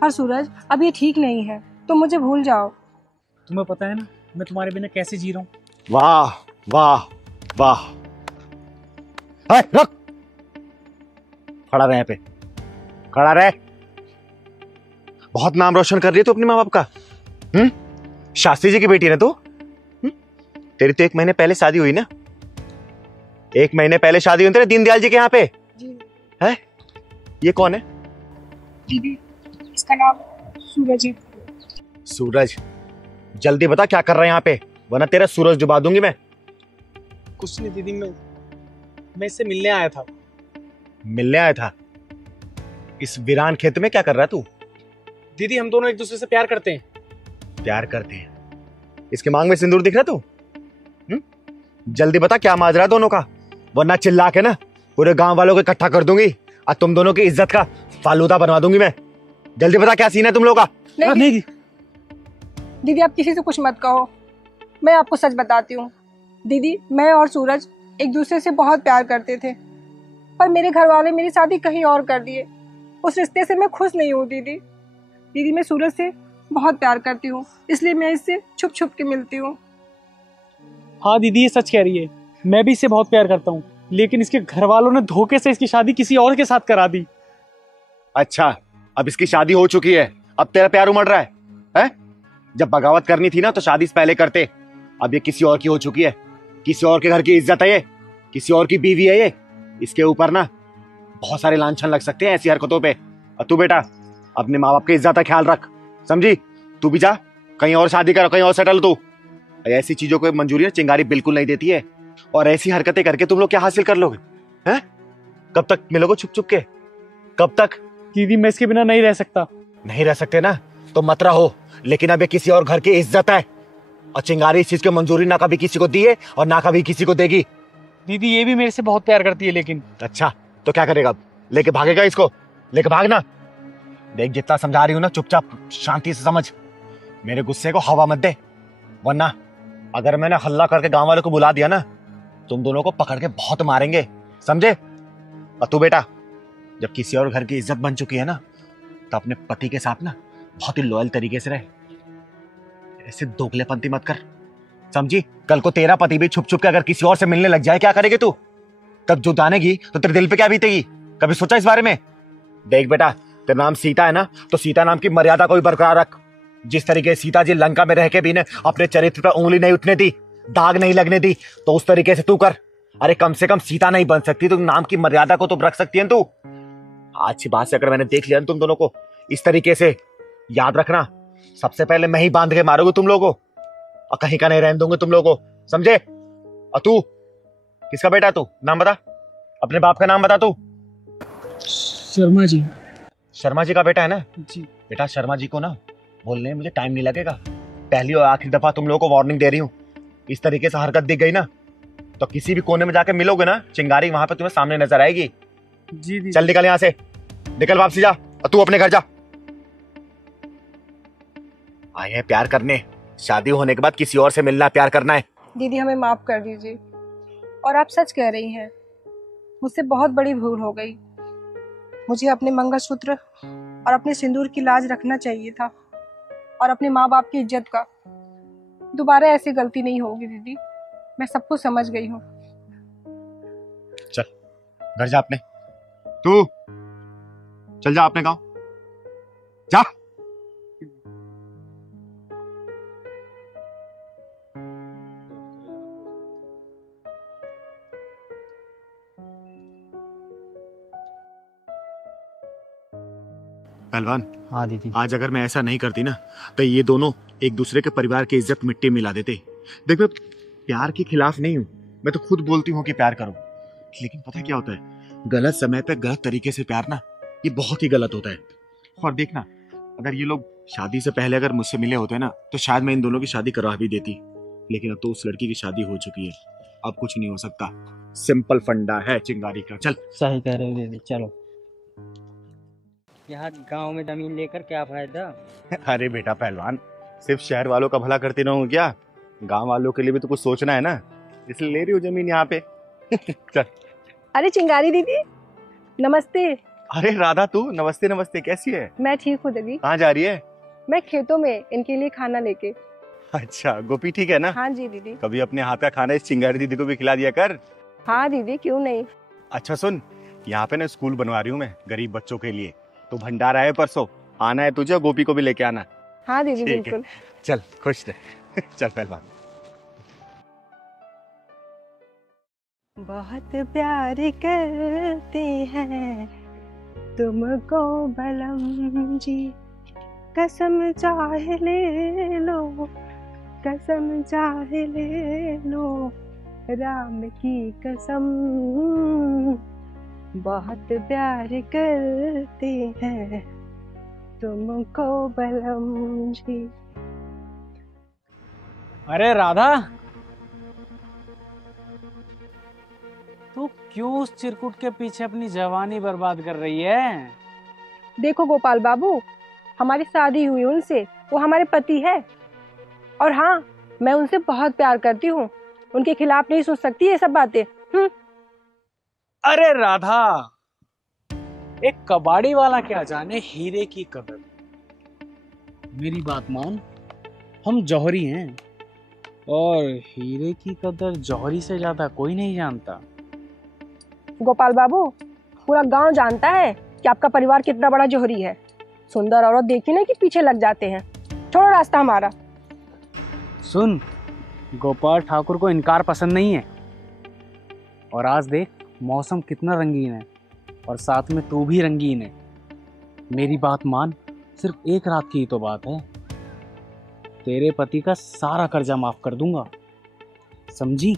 पर सूरज अब ये ठीक नहीं है, तुम मुझे भूल जाओ। तुम्हें पता है ना मैं तुम्हारे बिना कैसे जी रहा हूँ। वाह वाह वाह, रख, खड़ा रहे पे, खड़ा रहे। बहुत नाम रोशन कर रही है तू अपने माँ बाप का। शास्त्री जी की बेटी है ना तू? तेरी तो 1 महीने पहले शादी हुई ना? 1 महीने पहले शादी हुई तेरे दीनदयाल जी के यहाँ पे है? ये कौन है? दीदी इसका नाम सूरज है। सूरज? जल्दी बता क्या कर रहा है यहाँ पे, वरना तेरा सूरज डुबा दूंगी मैं। कुछ नहीं दीदी, मैं इससे मिलने आया था। मिलने आया था? इस वीरान खेत में क्या कर रहा है तू? दीदी हम दोनों एक दूसरे से प्यार करते हैं। प्यार करते हैं? इसके मांग में सिंदूर दिख रहा तू? जल्दी बता क्या माजरा है दोनों का, वरना चिल्ला के ना पूरे गांव वालों को इकट्ठा कर दूंगी और तुम दोनों की इज्जत का फालूदा बनवा दूंगी मैं। जल्दी बता क्या सीन है तुम लोगों का। नहीं दीदी आप किसी से कुछ मत कहो, मैं आपको सच बताती हूँ। दीदी मैं और सूरज एक दूसरे से बहुत प्यार करते थे, पर मेरे घर वाले मेरी शादी कहीं और कर दिए। उस रिश्ते से मैं खुश नहीं हूँ दीदी। दीदी मैं सूरज से बहुत प्यार करती हूँ, इसलिए मैं इससे छुप छुप के मिलती हूँ। हाँ दीदी ये सच कह रही है, मैं भी इससे बहुत प्यार करता हूँ, लेकिन इसके घर वालों ने धोखे से इसकी शादी किसी और के साथ करा दी। अच्छा अब इसकी शादी हो चुकी है, अब तेरा प्यार उमड़ रहा है? जब बगावत करनी थी ना तो शादी से पहले करते। अब ये किसी और की हो चुकी है, किसी और के घर की इज्जत है, ये किसी और की बीवी है, ये इसके ऊपर ना बहुत सारे लांछन लग सकते हैं ऐसी हरकतों पे। और तू बेटा अपने माँ बाप की इज्जत का ख्याल रख, समझी? तू भी जा कहीं और शादी करो, कहीं और सेटल। तू ऐसी चीजों को मंजूरी ना चिंगारी बिल्कुल नहीं देती है। और ऐसी हरकतें करके तुम लोग क्या हासिल कर लोगे? हैं? कब तक मिलोगे छुप छुप के? कब तक? दीदी मैं इसके बिना नहीं रह सकता। नहीं रह सकते ना तो मत रहो, लेकिन अब ये किसी और घर की इज्जत है और चिंगारी इस चीज की मंजूरी ना कभी किसी को दी है और ना कभी किसी को देगी। दीदी ये भी मेरे से बहुत प्यार करती है लेकिन। अच्छा तो क्या करेगा अब? लेके भागेगा इसको? लेके भागना। देख जितना समझा रही हूँ ना चुपचाप शांति से समझ, मेरे गुस्से को हवा मत दे, वरना अगर मैंने हल्ला करके गांव वालों को बुला दिया ना तुम दोनों को पकड़ के बहुत मारेंगे, समझे? और तू बेटा जब किसी और घर की इज्जत बन चुकी है ना तो अपने पति के साथ ना बहुत ही लॉयल तरीके से रहे, ऐसे दोगलेपंती मत कर, समझी? कल को तेरा पति भी छुप छुप के अगर किसी और से मिलने लग जाए क्या करेगी तू? तब जो जानेगी तो तेरे दिल पे क्या बीतेगी? कभी सोचा इस बारे में? देख बेटा तेरा नाम सीता है ना तो सीता नाम की मर्यादा को भी बरकरार रख। जिस तरीके से सीता जी लंका में रह के भी ने अपने चरित्र पर उंगली नहीं उठने दी, दाग नहीं लगने दी, तो उस तरीके से तू कर। अरे कम से कम सीता नहीं बन सकती तो नाम की मर्यादा को तो रख सकती है तू। आज की बात से अगर मैंने देख लिया तुम दोनों को इस तरीके से, याद रखना सबसे पहले मैं ही बांध के मारूंगा तुम लोगों को और कहीं का नहीं रहने दूंगा तुम लोगों को, समझे? और तू किसका बेटा है? तू नाम बता, अपने बाप का नाम बता। तू शर्मा जी। शर्मा जी का बेटा है ना? जी। बेटा शर्मा जी को ना बोलने में मुझे टाइम नहीं लगेगा। पहली और आखिरी दफा तुम लोगों को वार्निंग दे रही हूँ, इस तरीके से हरकत दिख गई ना तो किसी भी कोने में जाके मिलोगे ना चिंगारी वहां पे तुम्हें सामने नजर आएगी। जी। चल निकल यहाँ से, निकल वापसी जा और तू अपने घर जा। आए हैं प्यार करने, शादी होने के बाद किसी और से मिलना प्यार करना है। दीदी हमें माफ कर दीजिए। और आप सच कह रही हैं, मुझसे बहुत बड़ी भूल हो गई। मुझे अपने मंगलसूत्र और अपने सिंदूर की लाज रखना चाहिए था और अपने माँ बाप की इज्जत का। दोबारा ऐसी गलती नहीं होगी दीदी, मैं सब कुछ समझ गई हूँ। चल घर जा अपने, तू चल जा अपने गांव जा। पहलवान। हाँ दीदी। आज अगर मैं ऐसा नहीं करती ना तो ये दोनों एक दूसरे के परिवार की इज्जत मिट्टी में मिला देते। देख मैं प्यार के खिलाफ नहीं हूँ, मैं तो खुद बोलती हूँ कि प्यार करो, लेकिन पता क्या होता है, गलत समय पे गलत तरीके से प्यार ना ये बहुत ही गलत होता है। और देखना अगर ये लोग शादी से पहले अगर मुझसे मिले होते ना तो शायद मैं इन दोनों की शादी करवा भी देती, लेकिन अब तो उस लड़की की शादी हो चुकी है, अब कुछ नहीं हो सकता। सिंपल फंडा है चिंगारी का। चल। सही कह रहे हो दीदी, चलो। यहाँ गांव में जमीन लेकर क्या फायदा? अरे बेटा पहलवान, सिर्फ शहर वालों का भला करती रहूं क्या? गांव वालों के लिए भी तो कुछ सोचना है ना, इसलिए ले रही हूँ जमीन यहाँ पे। चल। अरे चिंगारी दीदी नमस्ते। अरे राधा तू, नमस्ते नमस्ते, कैसी है? मैं ठीक हूँ दीदी। कहाँ जा रही है? मैं खेतों में इनके लिए खाना लेके। अच्छा गोपी ठीक है ना? हाँ जी दीदी। कभी अपने हाथ का खाना इस चिंगारी दीदी को भी खिला दिया कर। हाँ दीदी क्यों नहीं। अच्छा सुन, यहाँ पे ना स्कूल बनवा रही हूँ मैं गरीब बच्चों के लिए, तो भंडारा है परसों, आना है तुझे, गोपी को भी लेके आना। हाँ दीदी बिल्कुल। चल खुश रह। चल पहलवान। बहुत प्यार करते हैं तुमको बलम जी, कसम चाहे ले लो, कसम चाहे ले लो, राम की कसम। बहुत प्यार करते हैं तुमको बलम जी। अरे राधा, तू क्यों उस चिरकुट के पीछे अपनी जवानी बर्बाद कर रही है? देखो गोपाल बाबू, हमारी शादी हुई उनसे, वो हमारे पति है। और हाँ, मैं उनसे बहुत प्यार करती हूँ, उनके खिलाफ नहीं सोच सकती ये सब बातें। अरे राधा, एक कबाड़ी वाला क्या जाने हीरे की कदर। मेरी बात मान, हम जौहरी हैं और हीरे की कदर जौहरी से ज्यादा कोई नहीं जानता। गोपाल बाबू, पूरा गांव जानता है कि आपका परिवार कितना बड़ा जौहरी है। सुंदर औरत देखी ना कि पीछे लग जाते हैं। छोड़ो रास्ता हमारा। सुन, गोपाल ठाकुर को इनकार पसंद नहीं है। और आज देख मौसम कितना रंगीन है और साथ में तू भी रंगीन है। मेरी बात मान, सिर्फ एक रात की ही तो बात है। तेरे पति का सारा कर्जा माफ कर दूंगा, समझी?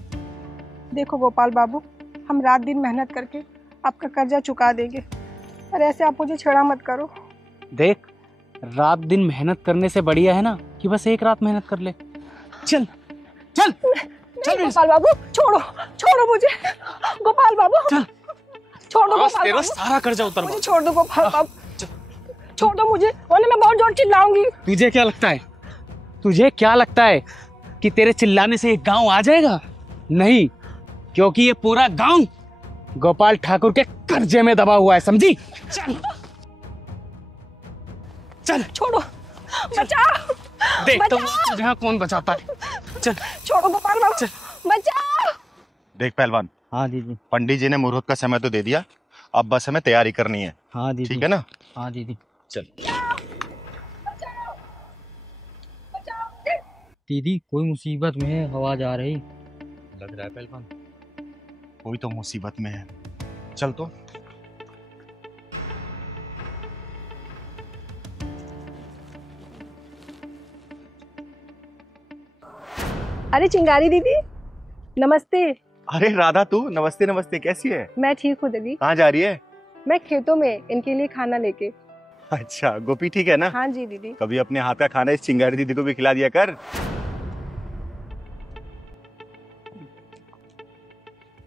देखो गोपाल बाबू, हम रात दिन मेहनत करके आपका कर्जा चुका देंगे, पर ऐसे आप मुझे छेड़ा मत करो। देख, रात दिन मेहनत करने से बढ़िया है ना कि बस एक रात मेहनत कर ले। चल चल चल गोपाल बाबू, छोड़ो छोड़ो मुझे। गोपाल बाबू चल, छोड़ दो गोपाल तेरा बाबू, सारा कर्जा उतर मुझे छोड़ दो गोपाल बाबू, छोड़ दो मुझे, वरना मैं बहुत जोर चिल्लाऊंगी। तुझे क्या लगता है, तुझे क्या लगता है कि तेरे चिल्लाने से एक गांव आ जाएगा? नहीं, क्योंकि ये पूरा गांव गोपाल ठाकुर के कर्जे में दबा हुआ है, समझी? चल चल, छोड़ो, बचाओ, देख तो बचाओ। तुझे यहाँ कौन बचाता है। चल छोड़ो गोपाल बाबू, बचाओ। देख पहलवान, हाँ दीदी। पंडित जी ने मुहूर्त का समय तो दे दिया, अब बस हमें तैयारी करनी है। हाँ दीदी। ठीक है ना? हाँ दीदी। चल। दीदी कोई मुसीबत में है, आवाज आ रही। लग रहा है पहलवान कोई तो मुसीबत में है। चल तो। अरे चिंगारी दीदी, नमस्ते। अरे राधा, तू? नमस्ते नमस्ते, कैसी है? मैं ठीक हूँ दीदी। कहाँ जा रही है? मैं खेतों में इनके लिए खाना लेके। अच्छा, गोपी ठीक है ना? हाँ जी दीदी। कभी अपने हाथ का खाना इस चिंगारी दीदी को भी खिला दिया कर।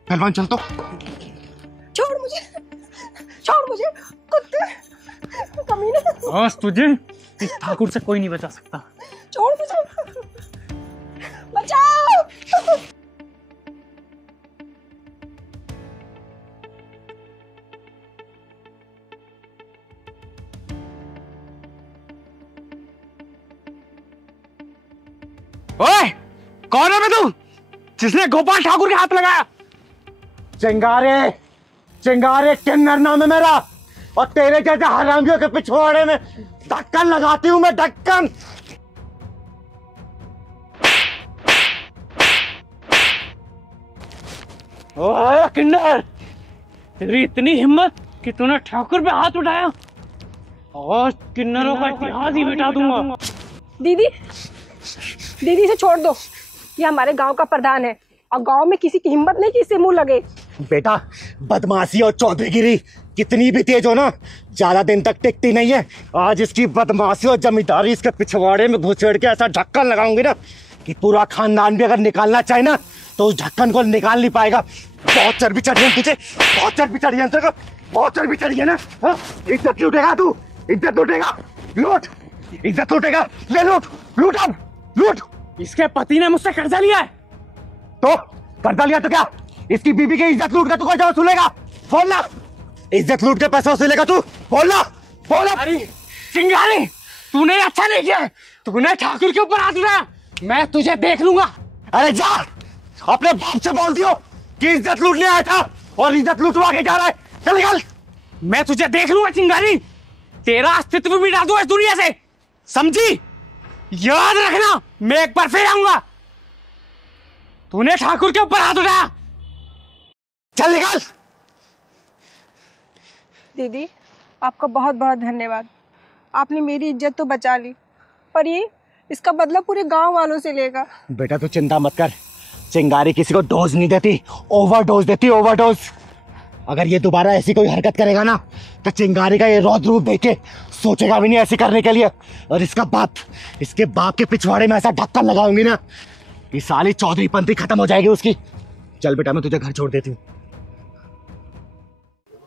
पहलवान चल तो। छोड़ मुझे, छोड़ मुझे, कुत्ते, कमीने। आज तुझे इस ठाकुर से कोई नहीं बचा सकता। छोड़ मुझे, बचाओ। ओए, कौन है बे तू जिसने गोपाल ठाकुर के हाथ लगाया? चिंगारे, चिंगारे किन्नर नाम है मेरा, और तेरे जैसे हरामियों के पिछवाड़े में ढक्कन लगाती हूँ मैं, ढक्कन। ओए किन्नर, तेरी इतनी हिम्मत कि तूने ठाकुर पे हाथ उठाया? और किन्नरों का इतिहास ही मिटा दूंगा। दीदी, दीदी से छोड़ दो, ये हमारे गांव का प्रधान है और गांव में किसी की हिम्मत नहीं कि इससे मुंह लगे। बेटा, बदमाशी और चौधरीगिरी कितनी भी तेज हो ना, ज्यादा दिन तक टिकती नहीं है। आज इसकी बदमाशी और जमींदारी इसके पिछवाड़े में घुसेड़ के ऐसा ढक्कन लगाऊंगी ना कि पूरा खानदान भी अगर निकालना चाहे ना तो उस ढक्कन को निकाल नहीं पाएगा। बहुत चर्बी चढ़ी है तुझे, बहुत चर्बी चढ़ी है तेरे को, बहुत चर्बी चढ़ी है ना। इज्जत लूटेगा तू, इज्जत लूटेगा, लूट, इज्जत लूटेगा, ले लूट, लूट अब, लूट। इसके पति ने मुझसे कर्जा लिया है। तो कर्जा लिया तो क्या, इसकी बीबी की इज्जत लूट के तू कर्जा वसूलेगा? बोलना, इज्जत लूट के पैसा वसूलेगा तू? बोलना, बोला। अरे चिंगारी, तूने अच्छा नहीं किया, तूने ठाकुर के ऊपर हाथ उठाया, मैं तुझे देख लूंगा। अरे जा, अपने बाप से बोल दियो कि इज्जत लूटने आया था और इज्जत लूटवा के जा रहा है। चल निकल। मैं तुझे देख लूंगा चिंगारी, तेरा अस्तित्व मिटा दूं इस दुनिया से, समझी? याद रखना, मैं एक बार फिर आऊंगा। तूने ठाकुर के ऊपर हाथ उठाया। चल निकल। दीदी, आपका बहुत बहुत धन्यवाद, आपने मेरी इज्जत तो बचा ली, पर ये इसका बदला पूरे गांव वालों से लेगा। बेटा तू चिंता मत कर, चिंगारी किसी को डोज नहीं देती, ओवरडोज देती, ओवरडोज। अगर ये दोबारा ऐसी कोई हरकत करेगा ना तो चिंगारी का ये रौद्र रूप देख के सोचेगा भी नहीं ऐसी करने के लिए। और इसका बाप, इसके बाप के पिछवाड़े में ऐसा ढक्कन लगाऊंगी ना कि साली चौधरी पंथी खत्म हो जाएगी उसकी। चल बेटा, मैं तुझे घर छोड़ देती हूँ।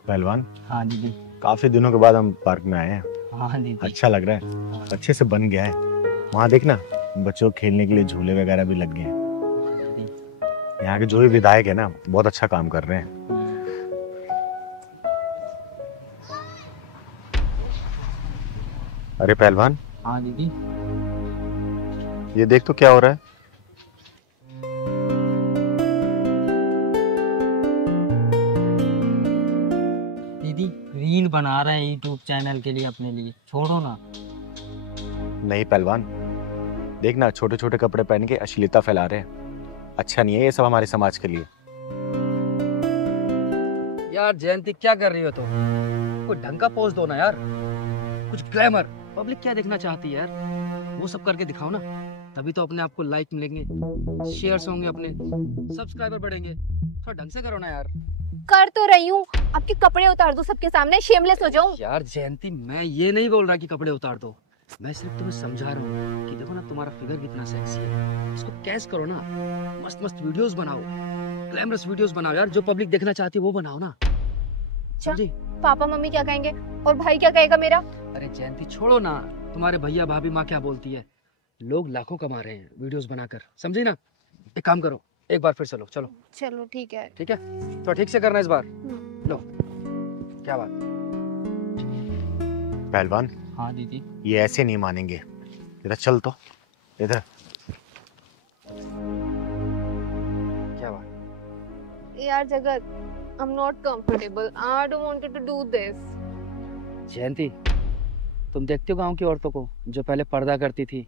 पहलवान। हाँ दीदी। काफी दिनों के बाद हम पार्क में आए हैं। हाँ दीदी। अच्छा लग रहा है, अच्छे से बन गया है। वहाँ देखना, बच्चों को खेलने के लिए झूले वगैरह भी लग गए हैं। यहाँ के जो भी विधायक है ना, बहुत अच्छा काम कर रहे हैं। अरे पहलवान। हाँ दीदी। ये देख तो क्या हो रहा है। दीदी रील बना रहे हैं यूट्यूब चैनल के लिए अपने लिए, छोड़ो ना। नहीं पहलवान, देखना छोटे छोटे कपड़े पहन के अश्लीलता फैला रहे हैं, अच्छा नहीं है ये सब हमारे समाज के लिए। यार जयंती, क्या कर रही हो तुम? कोई ढंग का पोज दो ना यार, कुछ ग्लैमर। पब्लिक क्या देखना चाहती है यार, वो सब करके दिखाओ ना। तभी तो अपने आप को लाइक मिलेंगे, शेयर्स होंगे, अपने सब्सक्राइबर बढ़ेंगे। थोड़ा ढंग से करो ना यार। कर तो रही हूँ, आपके कपड़े उतार दो सबके सामने, शेमलेस हो जाऊं। यार जयंती, मैं ये नहीं बोल रहा कि कपड़े उतार दो, मैं सिर्फ तुम्हें समझा रहा हूँ कि देखो ना तुम्हारा फिगर कितना सेक्सी है, इसको कैच करो ना, मस्त मस्त वीडियोस बनाओ, ग्लैमरस वीडियोस बनाओ यार, जो पब्लिक देखना चाहती है वो बनाओ ना। समझी? पापा मम्मी क्या कहेंगे और भाई क्या कहेगा मेरा? अरे जयंती छोड़ो ना, तुम्हारे भैया भाभी माँ क्या बोलती है, लोग लाखों कमा रहे हैं वीडियोस बनाकर, समझी ना? एक काम करो, एक बार फिर चलो चलो। चलो ठीक है। ठीक है, तो ठीक से करना इस बार। लो, क्या बात? पहलवान। हाँ दीदी। ये ऐसे नहीं मानेंगे, इधर चल तो, इधर। क्या बात? यार जगत, I'm not comfortable. I don't want to do this. जयंती, तुम देखते हो गांव की औरतों को जो पहले पर्दा करती थी,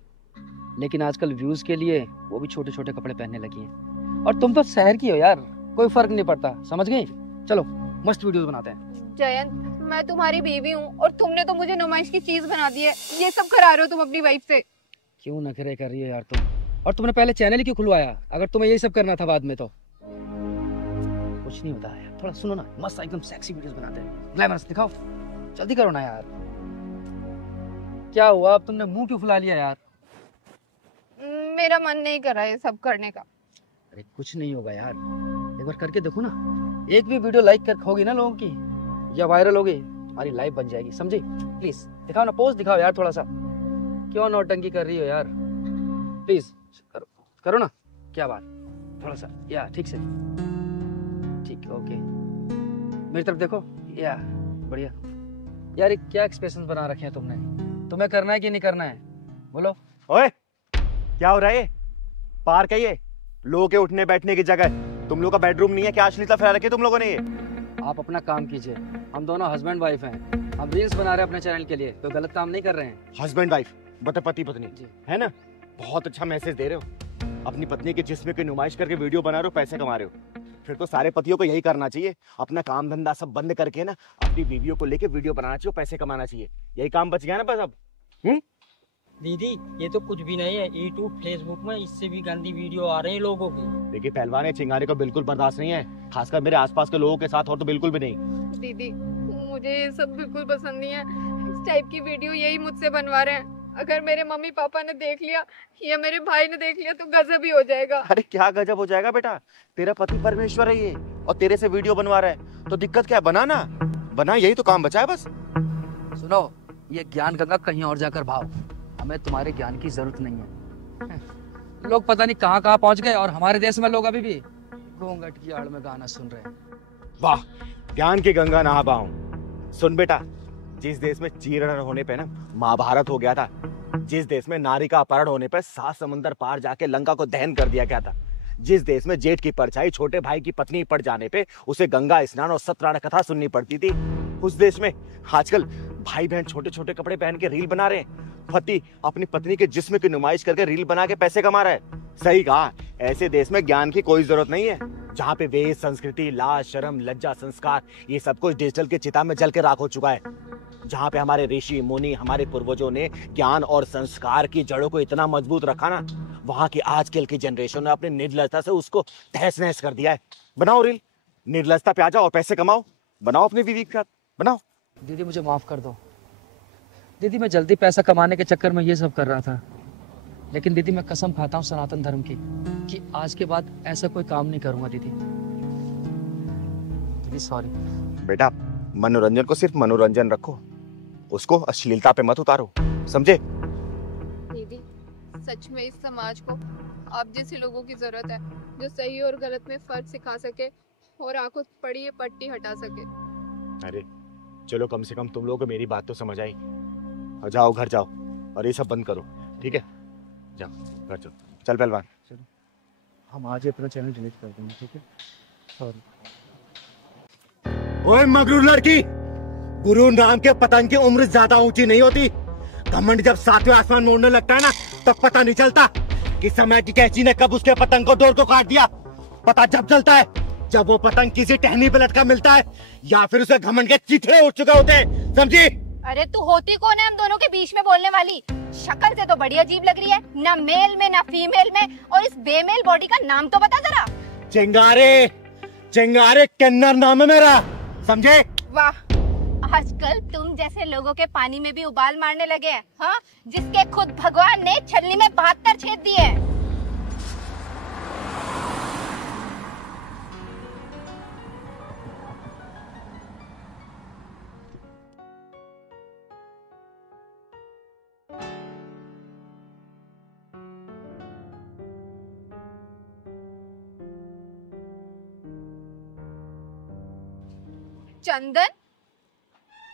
लेकिन आजकल व्यूज के लिए वो भी छोटे छोटे कपड़े पहनने लगी हैं। और तुम तो शहर की हो यार, कोई फर्क नहीं पड़ता, समझ गई? चलो मस्त वीडियोस बनाते हैं। जयंत, मैं तुम्हारी बीवी हूँ और तुमने तो मुझे नुमाइश की चीज बना दी है। ये सब करा रहे हो तुम अपनी वाइफ से। क्यों नखरे कर रही हो यार तुम? और तुमने पहले चैनल ही क्यों खुलवाया अगर तुम्हें यही सब करना था बाद में? तो कुछ नहीं होता है, थोड़ा सुनो ना, मस्त एकदम सेक्सी वीडियोस बनाते हैं, ग्लैमरस दिखाओ, जल्दी करो ना यार। क्या हुआ, अब तुमने मुंह क्यों फुला लिया यार? मेरा मन नहीं कर रहा है सब करने का। अरे कुछ नहीं होगा यार, एक बार करके देखो ना, एक भी वीडियो लाइक कर होगी ना लोगों की या वायरल होगी, हमारी लाइफ बन जाएगी, समझी? प्लीज दिखाओ ना, पोज दिखाओ यार थोड़ा सा। क्यों नौटंकी कर रही हो यार? प्लीज करो, करो ना। क्या बात, थोड़ा सा या ठीक से, ठीक, ओके, मेरी तरफ देखो, या बढ़िया यार। ये क्या एक्सप्रेशंस बना रखे हैं तुमने? तुम्हें करना है कि नहीं करना है, बोलो। ओए, क्या हो रहा है? पार्क है ये, लोगों के उठने बैठने की जगह, तुम लोग का बेडरूम नहीं है क्या? अश्लीलता फैला रखी है तुम लोगों ने ये। आप अपना काम कीजिए, हम दोनों हस्बैंड वाइफ हैं, हम रील्स बना रहे हैं अपने चैनल के लिए, कोई गलत काम नहीं कर रहे हैं। हस्बैंड वाइफ मतलब पति पत्नी है ना? बहुत अच्छा मैसेज दे रहे हो, अपनी पत्नी के जिस्म की नुमाइश करके वीडियो बना रहे हो, पैसे कमा रहे हो। फिर तो सारे पतियों को यही करना चाहिए, अपना काम धंधा सब बंद करके ना अपनी बीवियों को लेके वीडियो बनाना चाहिए, पैसे कमाना चाहिए, यही काम बच गया ना बस अब। दीदी ये तो कुछ भी नहीं है, यूट्यूब फेसबुक में इससे भी गंदी वीडियो आ रही है लोगों की। देखिए पहलवान, ये चिंगारी को बिल्कुल बर्दाश्त नहीं है, खासकर मेरे आसपास के लोगों के साथ, और तो बिल्कुल भी नहीं। दीदी मुझे ये सब बिल्कुल पसंद नहीं है, इस टाइप की वीडियो यही मुझसे बनवा रहे हैं। अगर मेरे मम्मी पापा ने देख लिया या मेरे भाई ने देख लिया तो गजब ही हो जाएगा। अरे क्या गजब हो जाएगा बेटा, तेरा पति परमेश्वर है ये, और तेरे से वीडियो बनवा रहा है, तो दिक्कत क्या है? बना ना, बना, यही तो काम बचा है बस। सुनो, ये ज्ञान गंगा कहीं और जाकर भाव, हमें तुम्हारे ज्ञान की जरूरत नहीं है। लोग पता नहीं कहाँ कहाँ पहुँच गए, और हमारे देश में लोग अभी भी घूंघट की आड़ में गाना सुन रहे हैं। वाह, ज्ञान की गंगा नहा पाऊं। सुन बेटा, जिस देश में चीरहरण होने पे ना महाभारत हो गया था, जिस देश में नारी का अपहरण होने पे 7 समुंदर पार जाके लंका को दहन कर दिया गया था, जिस देश में जेठ की परछाई छोटे भाई की पत्नी पड़ जाने पे उसे गंगा स्नान और सत्यनारायण कथा सुननी पड़ती थी, उस देश में आजकल भाई बहन छोटे छोटे कपड़े पहन के रील बना रहे हैं, पति अपनी पत्नी के जिस्म की नुमाइश करके रील बना के पैसे कमा रहा है। सही कहा, ऐसे देश में ज्ञान की कोई जरूरत नहीं है, जहाँ पे वेद, संस्कृति, लाज, शर्म, लज्जा, संस्कार, ये सब कुछ डिजिटल के चिता में जल के राख हो चुका है। जहाँ पे हमारे ऋषि मुनि, हमारे पूर्वजों ने ज्ञान और संस्कार की जड़ों को इतना मजबूत रखा ना, वहाँ की आजकल की जनरेशन ने अपनी निर्लजता से उसको तहस नहस कर दिया है। बनाओ रील, निर्लजता पे आ जाओ और पैसे कमाओ, बनाओ अपनी बीवी के साथ, बनाओ। दीदी मुझे माफ कर दो दीदी, मैं जल्दी पैसा कमाने के चक्कर में ये सब कर रहा था, लेकिन दीदी मैं कसम खाता हूँ सनातन धर्म की कि आज के बाद ऐसा कोई काम नहीं करूंगा दीदी। दीदी सॉरी। बेटा, मनोरंजन को सिर्फ मनोरंजन रखो, उसको अश्लीलता पे मत उतारो, समझे? दीदी सच में इस समाज को आप जैसे लोगों की जरूरत है, जो सही और गलत में फर्क सिखा सके और आंखों पड़ी ये पट्टी हटा सके। अरे चलो, कम से कम तुम लोगों को मेरी बात तो समझ आई। जाओ घर जाओ और ये सब बंद करो, ठीक है? जाओ घर जाओ। चल पहलवान, चलो हम आज ही अपना चैनल डिलीट कर देंगे, ठीक है? सॉरी। ओए मगरूर लड़की, गुरु नाम के पतंग की उम्र ज्यादा ऊंची नहीं होती। घमंड जब 7वें आसमान में उड़ने लगता है ना, तब पता नहीं चलता कि समय की कैंची ने कब उसके पतंग को डोर को काट दिया। पता जब चलता है जब वो पतंग किसी टहनी पे लटका मिलता है, या फिर उसे घमंड के चिथड़े उठ चुके होते हैं, समझी? अरे तू होती कौन है हम दोनों के बीच में बोलने वाली? शक्ल से तो बड़ी अजीब लग रही है, ना मेल में ना फीमेल में, और इस बेमेल बॉडी का नाम तो बता जरा। चिंगारे, चिंगारे किन्नर नाम है मेरा, समझे? वाह, आजकल तुम जैसे लोगों के पानी में भी उबाल मारने लगे हैं, हाँ? जिसके खुद भगवान ने छलनी में 72 छेद दिए हैं। चंदन,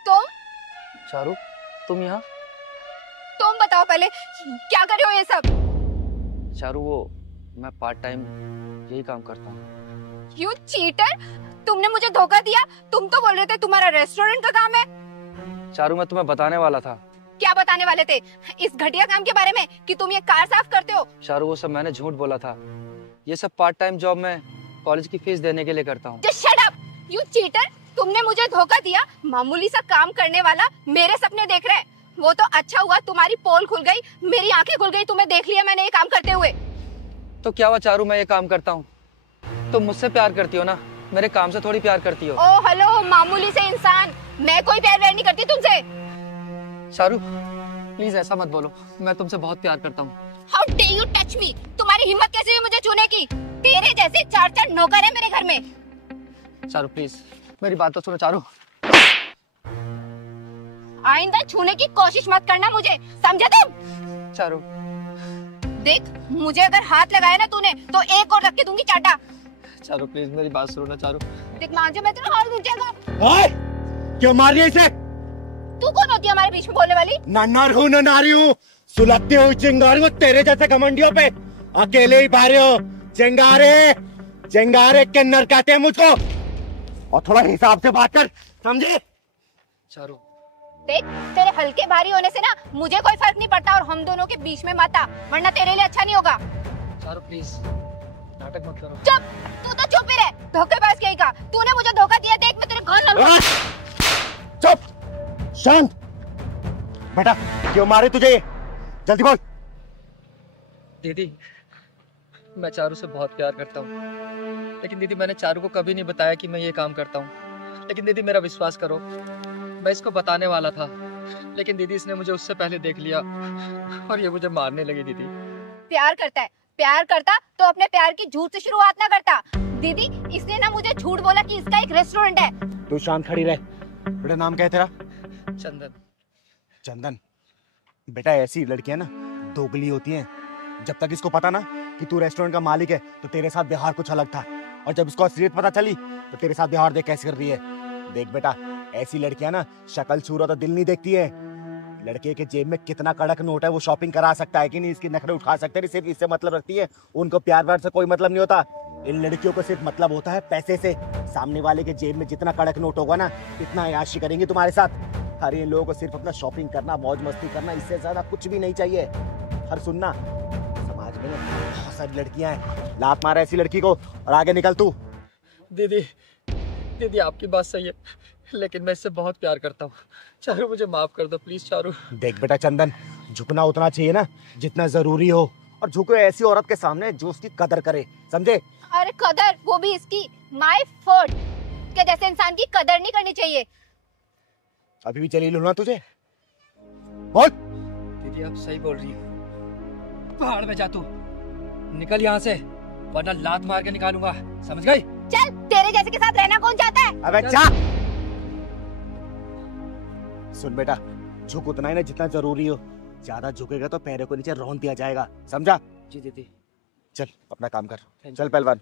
तुम? चारू, तुम यहाँ? तुम बताओ पहले, क्या कर रहे हो ये सब? चारू, वो मैं पार्ट टाइम यही काम करता हूँ। You cheater! तुमने मुझे धोखा दिया। तुम तो बोल रहे थे तुम्हारा रेस्टोरेंट का काम है। चारू, मैं तुम्हें बताने वाला था। क्या बताने वाले थे? इस घटिया काम के बारे में कि तुम ये कार साफ करते हो? चारू, वो सब मैंने झूठ बोला था। ये सब पार्ट टाइम जॉब मैं कॉलेज की फीस देने के लिए करता हूँ। Just shut up! You cheater! तुमने मुझे धोखा दिया। मामूली सा काम करने वाला मेरे सपने देख रहा है। वो तो अच्छा हुआ तुम्हारी पोल खुल गई, मेरी आंखें खुल गई, तुम्हें देख लिया मैंने ये काम करते हुए। तो क्या हुआ चारू, मैं ये काम करता हूँ। तुम मुझसे प्यार करती हो ना, मेरे काम से थोड़ी प्यार करती हो। ओ हेलो, मामूली से इंसान, मैं कोई प्यार व्यार नहीं करती तुमसे। चारू, प्लीज ऐसा मत बोलो, मैं तुमसे बहुत प्यार करता हूँ। How dare you touch me? तुम्हारी हिम्मत कैसे हुई मुझे छूने की? तेरे जैसे 4 नौकर है मेरे घर में। चारू प्लीज मेरी बात तो सुनो। चारू, आइंदा छूने की कोशिश मत करना मुझे, समझे तुम? चारू देख, मुझे अगर हाथ लगाया ना तूने तो एक और रख के दूंगी चाटा। चारू प्लीज मेरी बात सुनो ना। चारू देख, मान जा मैं तेरा हाथ उठ जाएगा। क्यों मार रही है इसे? तू कौन होती है हमारे बीच में बोलने वाली? नन्नार हूँ, ननारी हूँ, सुलगती हुई चिंगारी हूँ तेरे जैसे घमंडियों पे। अकेले ही भारे हो। चिंगारे, चिंगारे किन्नर कहते हैं मुझको, और थोड़ा हिसाब से बात कर, समझे? चारू देख, तेरे हल्के भारी होने से ना मुझे कोई फर्क नहीं पड़ता, और हम दोनों के बीच में मत आ, वरना तेरे लिए अच्छा नहीं होगा। चारू प्लीज नाटक मत करो। चुप, तू तो चुप ही रह, धोखेबाज कहीं का। तूने मुझे धोखा दिया, देख मैं तेरे घर। चुप, शांत। बेटा क्यों मारे तुझे ये? जल्दी बोल। दीदी, मैं चारू से बहुत प्यार करता हूँ, लेकिन दीदी मैंने चारू को कभी नहीं बताया कि मैं ये काम करता हूँ। लेकिन दीदी मेरा विश्वास करो, मैं इसको बताने वाला था, लेकिन दीदी इसने मुझे उससे पहले देख लिया और ये मुझे मारने लगी। दीदी प्यार करता है, प्यार करता तो अपने प्यार की झूठ से शुरुआत ना करता। दीदी, इसने ना मुझे झूठ बोला कि इसका एक रेस्टोरेंट है। तू शांत खड़ी रह। बेटा नाम क्या है तेरा? चंदन। चंदन, बेटा ऐसी लड़कियां ना दोगली होती हैं। जब तक इसको पता ना कि तू रेस्टोरेंट का मालिक है तो तेरे साथ व्यवहार कुछ अलग था, और जब इसको असलियत पता चली तो तेरे साथ व्यवहार देख कैसे कर रही है। देख बेटा, ऐसी लड़कियां ना शक्ल सूरत और दिल नहीं देखती है। लड़के के जेब में कितना कड़क नोट है वो शॉपिंग करा सकता है कि नहीं, इसकी नखरे उठा सकते हैं, सिर्फ इससे मतलब रखती है। उनको प्यार व्यार से कोई मतलब नहीं होता। इन लड़कियों को सिर्फ मतलब होता है पैसे से। सामने वाले के जेब में जितना कड़क नोट होगा ना, इतना याशी करेंगे तुम्हारे साथ। अरे इन लोगों को सिर्फ अपना शॉपिंग करना, मौज मस्ती करना, इससे ज्यादा कुछ भी नहीं चाहिए। हर सुनना, समाज में बहुत सारी लड़कियां हैं, लात मारा ऐसी लड़की को और आगे निकल तू। दीदी, दीदी आपकी बात सही है, लेकिन मैं इससे बहुत प्यार करता हूँ। चारू मुझे माफ कर दो प्लीज। चारू देख बेटा चंदन, झुकना उतना चाहिए ना जितना जरूरी हो, और झुको ऐसी औरत के सामने जो उसकी कदर करे, समझे? अरे कदर, वो भी इसकी माय फॉल्ट के जैसे इंसान की कदर नहीं करनी चाहिए। अभी भी चली लो ना तुझे, बोल। दीदी आप सही बोल रही हो। पहाड़ में जा तू, निकल यहाँ से, वरना लात मार के निकालूंगा, समझ गई? चल, तेरे जैसे के साथ रहना कौन चाहता है? अबे जा। सुन बेटा, झुक उतना ही ना जितना जरूरी हो। ज्यादा झुकेगा तो पैरों को नीचे रौंद दिया जाएगा, समझा? जी दीदी। चल अपना काम कर, चल पहलवान।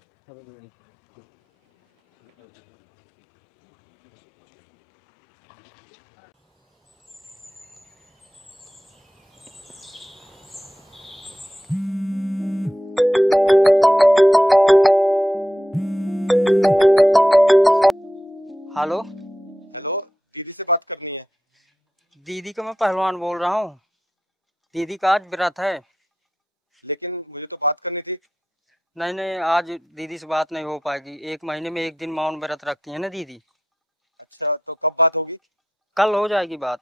हेलो, दीदी को मैं पहलवान बोल रहा हूँ। दीदी का आज व्रत है। नहीं नहीं, आज दीदी से बात नहीं हो पाएगी। 1 महीने में 1 दिन मौन व्रत रखती है ना दीदी। कल हो जाएगी बात।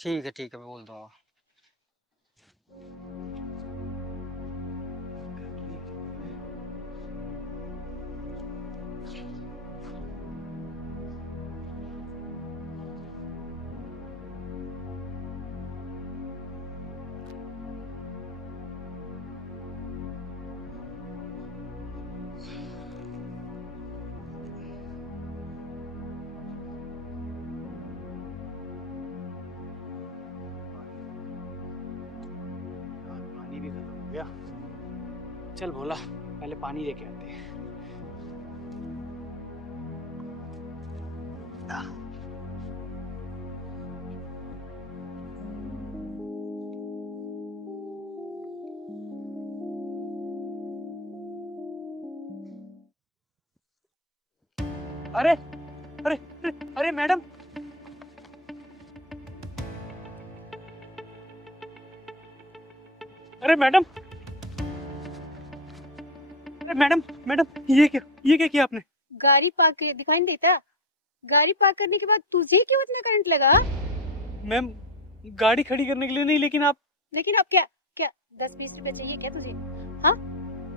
ठीक है मैं बोल दूंगा। पानी भी खत्म हो गया। चल भोला, पहले पानी लेके आते हैं। अरे अरे अरे अरे मैडम, अरे मैडम, अरे मैडम मैडम, ये क्या किया आपने? गाड़ी पार्क किया, दिखाई नहीं देता? गाड़ी पार्क करने के बाद तुझे क्यों इतना करंट लगा? मैम, गाड़ी खड़ी करने के लिए नहीं, लेकिन आप क्या क्या 10-20 रुपए चाहिए क्या तुझे? हाँ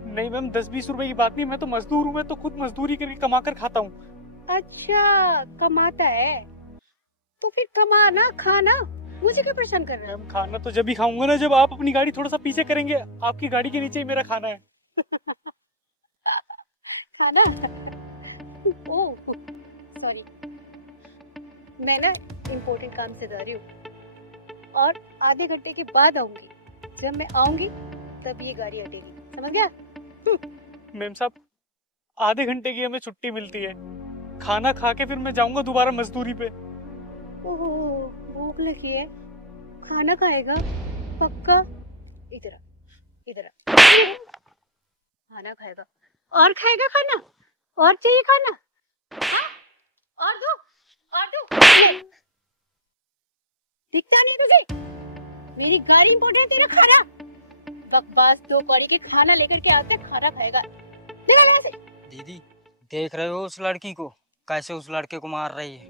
नहीं मैम, 10-20 रुपए की बात नहीं, मैं तो मजदूर हूँ, मैं तो खुद मजदूरी करके कमा कर खाता हूँ। अच्छा, कमाता है तो फिर कमा ना, खाना, मुझे क्यों परेशान कर रहा है? खाना तो जब भी खाऊंगा ना, जब आप अपनी गाड़ी थोड़ा सा पीछे करेंगे। आपकी गाड़ी के नीचे ही मेरा खाना है। खाना? ओह सॉरी, मैं ना इम्पोर्टेंट काम से जा रही हूँ और आधे घंटे के बाद आऊंगी। जब मैं आऊंगी तब ये गाड़ी हटेगी, समझ गया? मैम साहब, आधे घंटे की हमें छुट्टी मिलती है, खाना खा के फिर मैं जाऊंगा दोबारा मजदूरी पे। ओह, भूख लगी है, खाना खाएगा पक्का? इधर खाना खाएगा और खाएगा खाना, और चाहिए खाना? हाँ? और दो दिखता नहीं तुझे? मेरी गाड़ी इम्पोर्टेंट, तेरा खाना बकवास। 2 कौड़ी के खाना लेकर के आते, खाना खाएगा। निकल यहाँ से। दीदी, देख रहे हो उस लड़की को, कैसे उस लड़के को मार रही है?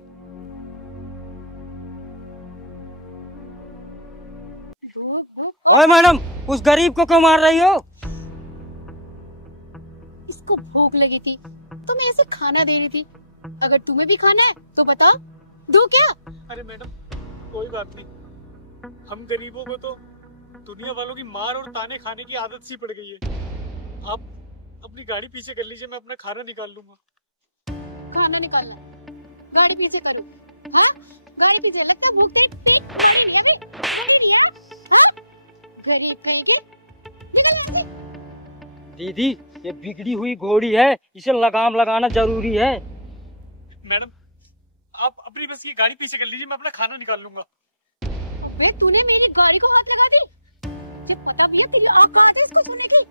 ओए मैडम, उस गरीब को क्यों मार रही हो? इसको भूख लगी थी तो मैं ऐसे खाना दे रही थी। अगर तुम्हें भी खाना है तो बताओ, दो क्या? अरे मैडम, कोई बात नहीं, हम गरीबों को तो दुनिया वालों की मार और ताने खाने की आदत सी पड़ गई है। आप अपनी गाड़ी पीछे कर लीजिए, मैं अपना खाना निकाल लूंगा। खाना निकालना, गाड़ी पीछे करो। हाँ, गाड़ी पीछे, लगता भूख गरीब कहीं के। निकल यहाँ से। दीदी, ये बिगड़ी हुई घोड़ी है, इसे लगाम लगाना जरूरी है। मैडम, आप अपनी बस ये गाड़ी पीछे कर लीजिए, मैं अपना खाना निकाल लूंगा। अबे, तूने मेरी गाड़ी को हाथ लगा दी? मुझे पता भी है तेरी औकात है इसको सुनने की।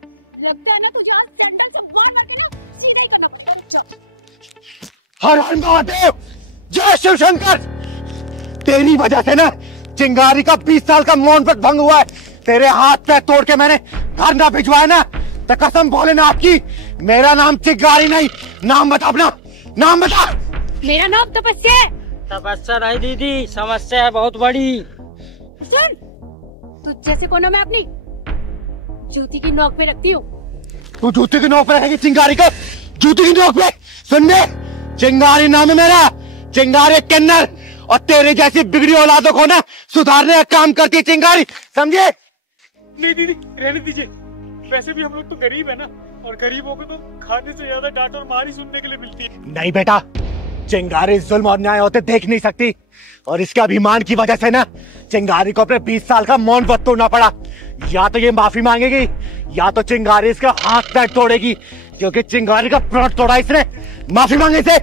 लगता है ना तुझे आज सैंडल से मार के ना सीधा ही करना पड़ेगा। हर हर महादेव, जय शिव शंकर। तेरी वजह से ना चिंगारी का 20 साल का मौन व्रत भंग हुआ है। तेरे हाथ पैर तोड़ के मैंने घर ना भिजवाया ना, तो कसम भोलेनाथ की, मेरा नाम चिंगारी नहीं। नाम बता अपना, नाम बता। मेरा नाम तपस्या है। तपस्या नहीं दीदी, समस्या है बहुत बड़ी। सुन, तुझ जैसे को ना मैं अपनी जूती की नोक पे रखती हूँ। तू जूती की नोक पे रहेगी चिंगारी को? जूती की नोक पे? सुनने, चिंगारी नाम है मेरा, चिंगारी किन्नर। और तेरे जैसी बिगड़ी औलादों को ना सुधारने का काम करती है चिंगारी, समझे? नहीं दीदी, रहने दीजिए। वैसे भी हम लोग तो गरीब है ना, और गरीबों को तो खाने से ज्यादा डांट और मार ही सुनने के लिए मिलती है। नहीं बेटा, चिंगारी जुल्म और न्याय होते देख नहीं सकती, और इसके अभिमान की वजह से ना चिंगारी को अपने 20 साल का मौन व्रत तोड़ना पड़ा। या तो ये माफी मांगेगी, या तो चिंगारी इसका हाथ पैर तोड़ेगी, क्योंकि चिंगारी का प्लॉट तोड़ा इसने। माफी मांगे से,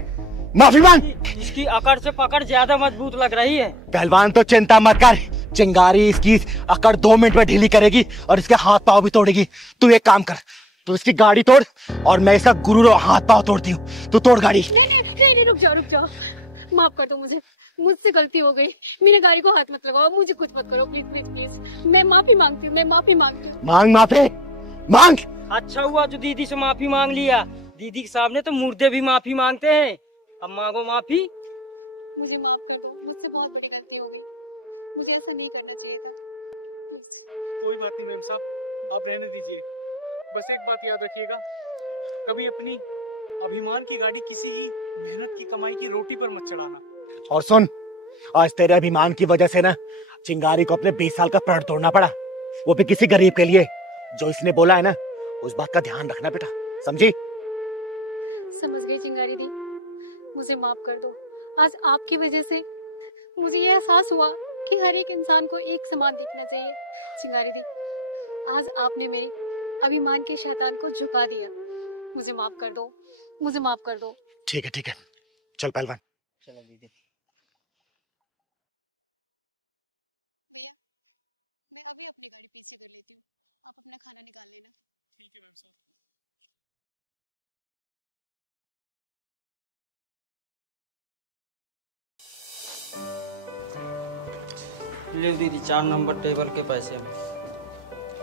माफी मांग। इसकी अकड़ से पकड़ ज्यादा मजबूत लग रही है। पहलवान तो चिंता मत कर, चिंगारी इसकी अकड़ 2 मिनट में ढीली करेगी और इसके हाथ पांव भी तोड़ेगी। तू एक काम कर, तू इसकी गाड़ी तोड़ और मैं इसका गुरु हाथ पांव तोड़ती हूँ। तू तोड़ गाड़ी। नहीं, रुक जाओ, माफ कर दो मुझे, मुझसे गलती हो गई। मेरी गाड़ी को हाथ मत लगाओ, मुझे कुछ मत करो, प्लीज प्लीज प्लीज। मैं माफी मांगती हूँ, मांग माफी मांग। अच्छा हुआ जो दीदी से माफी मांग लिया। दीदी के सामने तो मुर्दे भी माफी मांगते हैं। अब मांगो माफी। मुझे माफ कर दो, मुझसे बहुत बड़ी गलती हो गई। मुझे ऐसा नहीं करना चाहिए था। कोई बात नहीं मैम साहब, आप रहने दीजिए। बस एक बात याद रखिएगा, कभी अपनी अभिमान की गाड़ी किसी की मेहनत की कमाई की रोटी पर मत चढ़ाना। और सुन, आज तेरे अभिमान की वजह से ना चिंगारी को अपने 20 साल का प्रण तोड़ना पड़ा, वो भी किसी गरीब के लिए। जो इसने बोला है ना, उस बात का ध्यान रखना बेटा, समझी? समझ गई चिंगारी दी, मुझे माफ कर दो। आज आपकी वजह से मुझे यह एहसास हुआ कि हर एक इंसान को एक समान दिखना चाहिए। चिंगारी दी, आज आपने मेरी अभिमान के शैतान को झुका दिया। मुझे माफ कर दो, मुझे माफ कर दो। ठीक है, चल पहलवान। चलो दीदी। ले दीदी 4 नंबर टेबल के पैसे।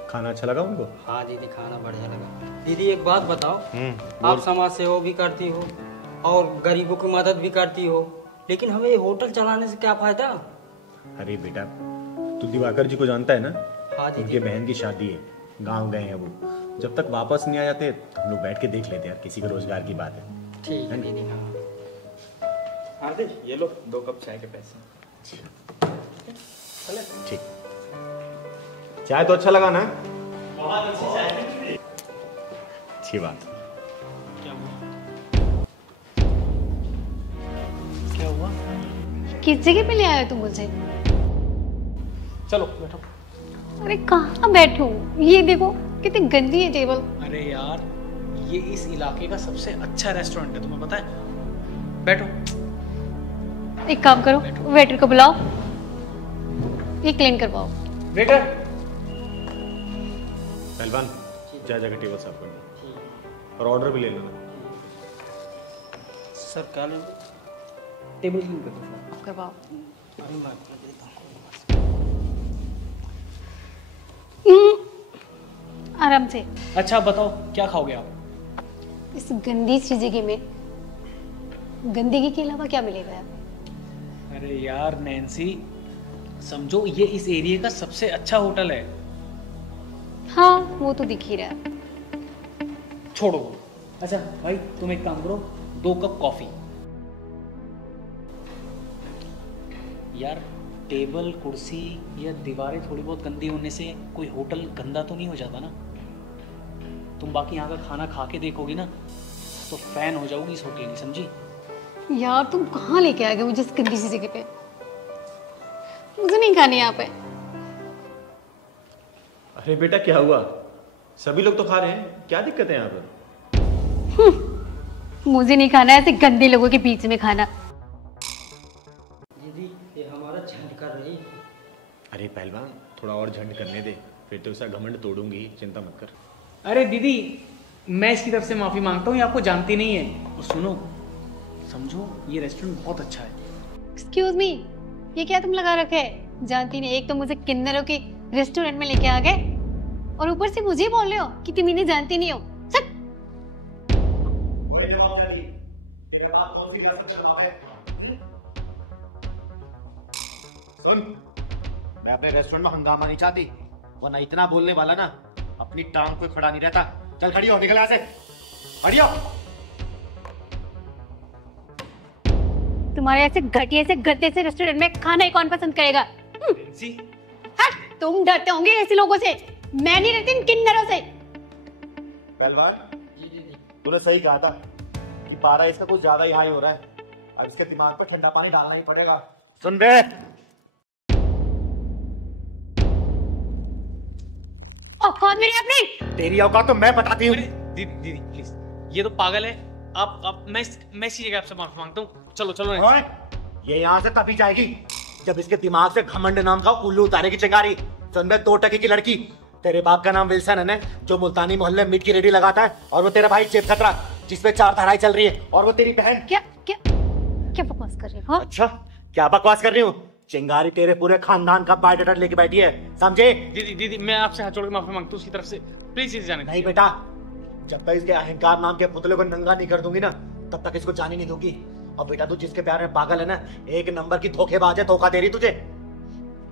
खाना अच्छा लगा उनको? हाँ दीदी, खाना बढ़िया लगा। दीदी एक बात बताओ, आप समाज सेवा भी करती हो और गरीबों की मदद भी करती हो, लेकिन हमें ये होटल चलाने से क्या फायदा? अरे बेटा, तू दिवाकर जी को जानता है ना? हाँ दीदी। उनके बहन की शादी है, गांव गए हैं वो। जब तक वापस नहीं आ जाते तो हम लोग बैठ के देख लेते हैं, किसी के रोजगार की बात है। ठीक है दीदी। हाँ दे, ये लो 2 कप चाय के पैसे। ठीक। चाय तो अच्छा लगा ना? बहुत अच्छी चाय। अच्छी बात। क्या हुआ? किस जगह पे ले आया तू मुझे? चलो बैठो। अरे कहाँ बैठूं? ये देखो कितनी गंदी है टेबल। अरे यार, ये इस इलाके का सबसे अच्छा रेस्टोरेंट है, तुम्हें पता है? बैठो। एक काम करो, वेटर को बुलाओ, ये क्लीन करवाओ। वेटर। पहलवान, जा टेबल साफ कर दो और ऑर्डर भी ले लेना। सर क्या लेंगे? टेबल क्लीन कर दो। करवाओ। अरे मैं कर देता हूँ। आराम से। अच्छा बताओ, क्या खाओगे आप? इस गंदी सी जगह में गंदगी के अलावा क्या मिलेगा? अरे यार नैन्सी, समझो ये इस एरिया का सबसे अच्छा होटल है। हाँ वो तो दिख ही रहा है। छोड़ो। अच्छा भाई, तुम एक काम करो, 2 कप कॉफी। यार टेबल कुर्सी या दीवारें थोड़ी बहुत गंदी होने से कोई होटल गंदा तो नहीं हो जाता ना? तुम बाकी यहाँ का खाना खा के देखोगी ना तो फैन हो जाओगी इस होटल की, समझी? यार तुम कहाँ लेके आ गए मुझे इस गंदी सी जगह पे? मुझे नहीं खानी यहाँ पे। अरे बेटा क्या हुआ? सभी लोग तो खा रहे हैं, क्या दिक्कत है यहाँ पर? मुझे नहीं खाना ऐसे गंदे लोगों के बीच में खाना। दीदी ये हमारा झंड कर रही। अरे पहलवान, थोड़ा और झंड करने दे, फिर तो उसका घमंड तोड़ूंगी, चिंता मत कर। अरे दीदी, मैं इसकी तरफ से माफी मांगता हूँ, ये आपको जानती नहीं है। और सुनो, समझो ये रेस्टोरेंट बहुत अच्छा है। एक्सक्यूज मी, ये क्या तुम लगा रखे है? जानती नहीं, एक तो मुझे किन्नरों के रेस्टोरेंट में लेके आ गए और ऊपर से मुझे बोल रहे हो कि तुम इन्हें जानती नहीं हो। चल। सुन, मैं अपने रेस्टोरेंट में हंगामा नहीं चाहती, वरना इतना बोलने वाला ना अपनी टांग पे खड़ा नहीं रहता। चल खड़ी हो, निकल यहाँ से, खड़ी हो। तुम्हारे ऐसे घटिया से गंदे से रेस्टोरेंट में खाना ही कौन पसंद करेगा? तुम डरते होंगे ऐसे लोगों से, मैं नहीं डरती इन किन्नरों से। पहलवान, तूने सही कहा था कि पारा इसका कुछ ज्यादा ही हाई हो रहा है, अब इसके दिमाग पर ठंडा पानी डालना ही पड़ेगा। सुन बे, औकात मेरी अपनी। तेरी औकात तो मैं बताती हूँ। दीदी दीदी प्लीज, ये तो पागल है। आप मैं इसी जगह आपसे माफी मांगता हूँ। चलो चलो। ये यहाँ से तभी जाएगी जब इसके दिमाग से घमंड नाम का उल्लू उतारेगी चिंगारी। सुन बे, 2 टके की लड़की, तेरे बाप का नाम विल्सन है ना, जो मुल्तानी मोहल्ले में मीट की रेडी लगाता है, और वो तेरा भाई चेत खतरा जिसपे 4 धाराएं चल रही है, और वो तेरी बहन। क्या क्या क्या बकवास कर रही हो? अच्छा क्या बकवास कर रही हूँ? चिंगारी तेरे पूरे खानदान का बायोडाटा लेके बैठी है, समझे? दीदी दीदी, मैं आपसे हाथ जोड़ के माफी मांगता हूँ उसकी तरफ से, प्लीज इसे जाने नहीं बेटा, जब तक इसके अहंकार नाम के पुतले को नंगा नहीं कर दूंगी ना, तब तक इसको जाने नहीं दूंगी। और बेटा तू जिसके प्यार में पागल है ना, 1 नंबर की धोखेबाज है, धोखा दे रही तुझे।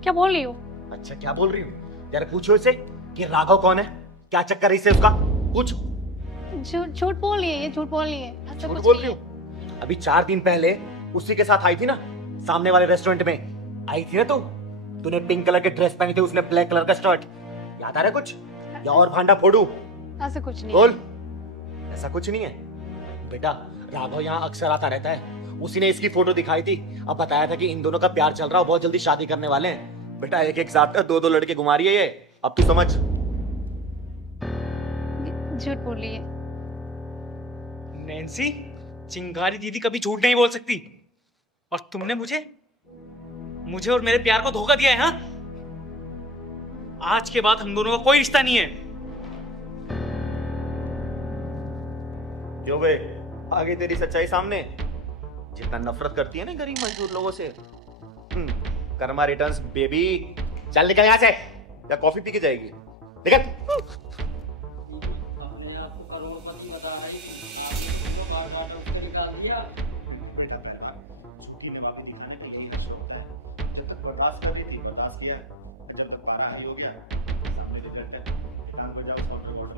क्या बोल रही हो? अच्छा क्या बोल रही हूँ? यार पूछो इसे कि राघव कौन है, क्या चक्कर है इससे उसका, पूछ। झूठ बोल रही है, ये झूठ बोल रही है, ऐसा झूठ कुछ बोल नहीं रही है। हूँ? अभी 4 दिन पहले उसी के साथ आई थी ना, सामने वाले रेस्टोरेंट में आई थी ना तू। तूने पिंक कलर के ड्रेस पहनी थी, उसने ब्लैक कलर का शर्ट। याद आ रहा है कुछ? या और भांडा फोड़ू? ऐसा कुछ नहीं बोल। ऐसा कुछ नहीं है बेटा, राघव यहाँ अक्सर आता रहता है। उसी ने इसकी फोटो दिखाई थी, अब बताया था कि इन दोनों का प्यार चल रहा है, बहुत जल्दी शादी करने वाले हैं। बेटा एक एक साथ 2-2 लड़के घुमा रही है ये, अब तू समझ। झूठ बोल रही है। नैन्सी, चिंगारी दीदी कभी झूठ नहीं बोल सकती। और तुमने मुझे और मेरे प्यार को धोखा दिया है। हाँ, आज के बाद हम दोनों का कोई रिश्ता नहीं है। क्यों बे, आ गई तेरी सच्चाई सामने? जितना नफरत करती है ना गरीब मजदूर लोगों से। Karma returns baby. चल निकल यहाँ से, या कॉफी पी के जाएगी? निकल। बेटा पहलवान, सूखी ने वापस दिखाने का यही कुछ होता है। जब तक बर्दाश्त कर रही थी बर्दाश्त किया, जब तक पारा हो गया सामने तो डरता है। काम पर जाओ, सब ऑर्डर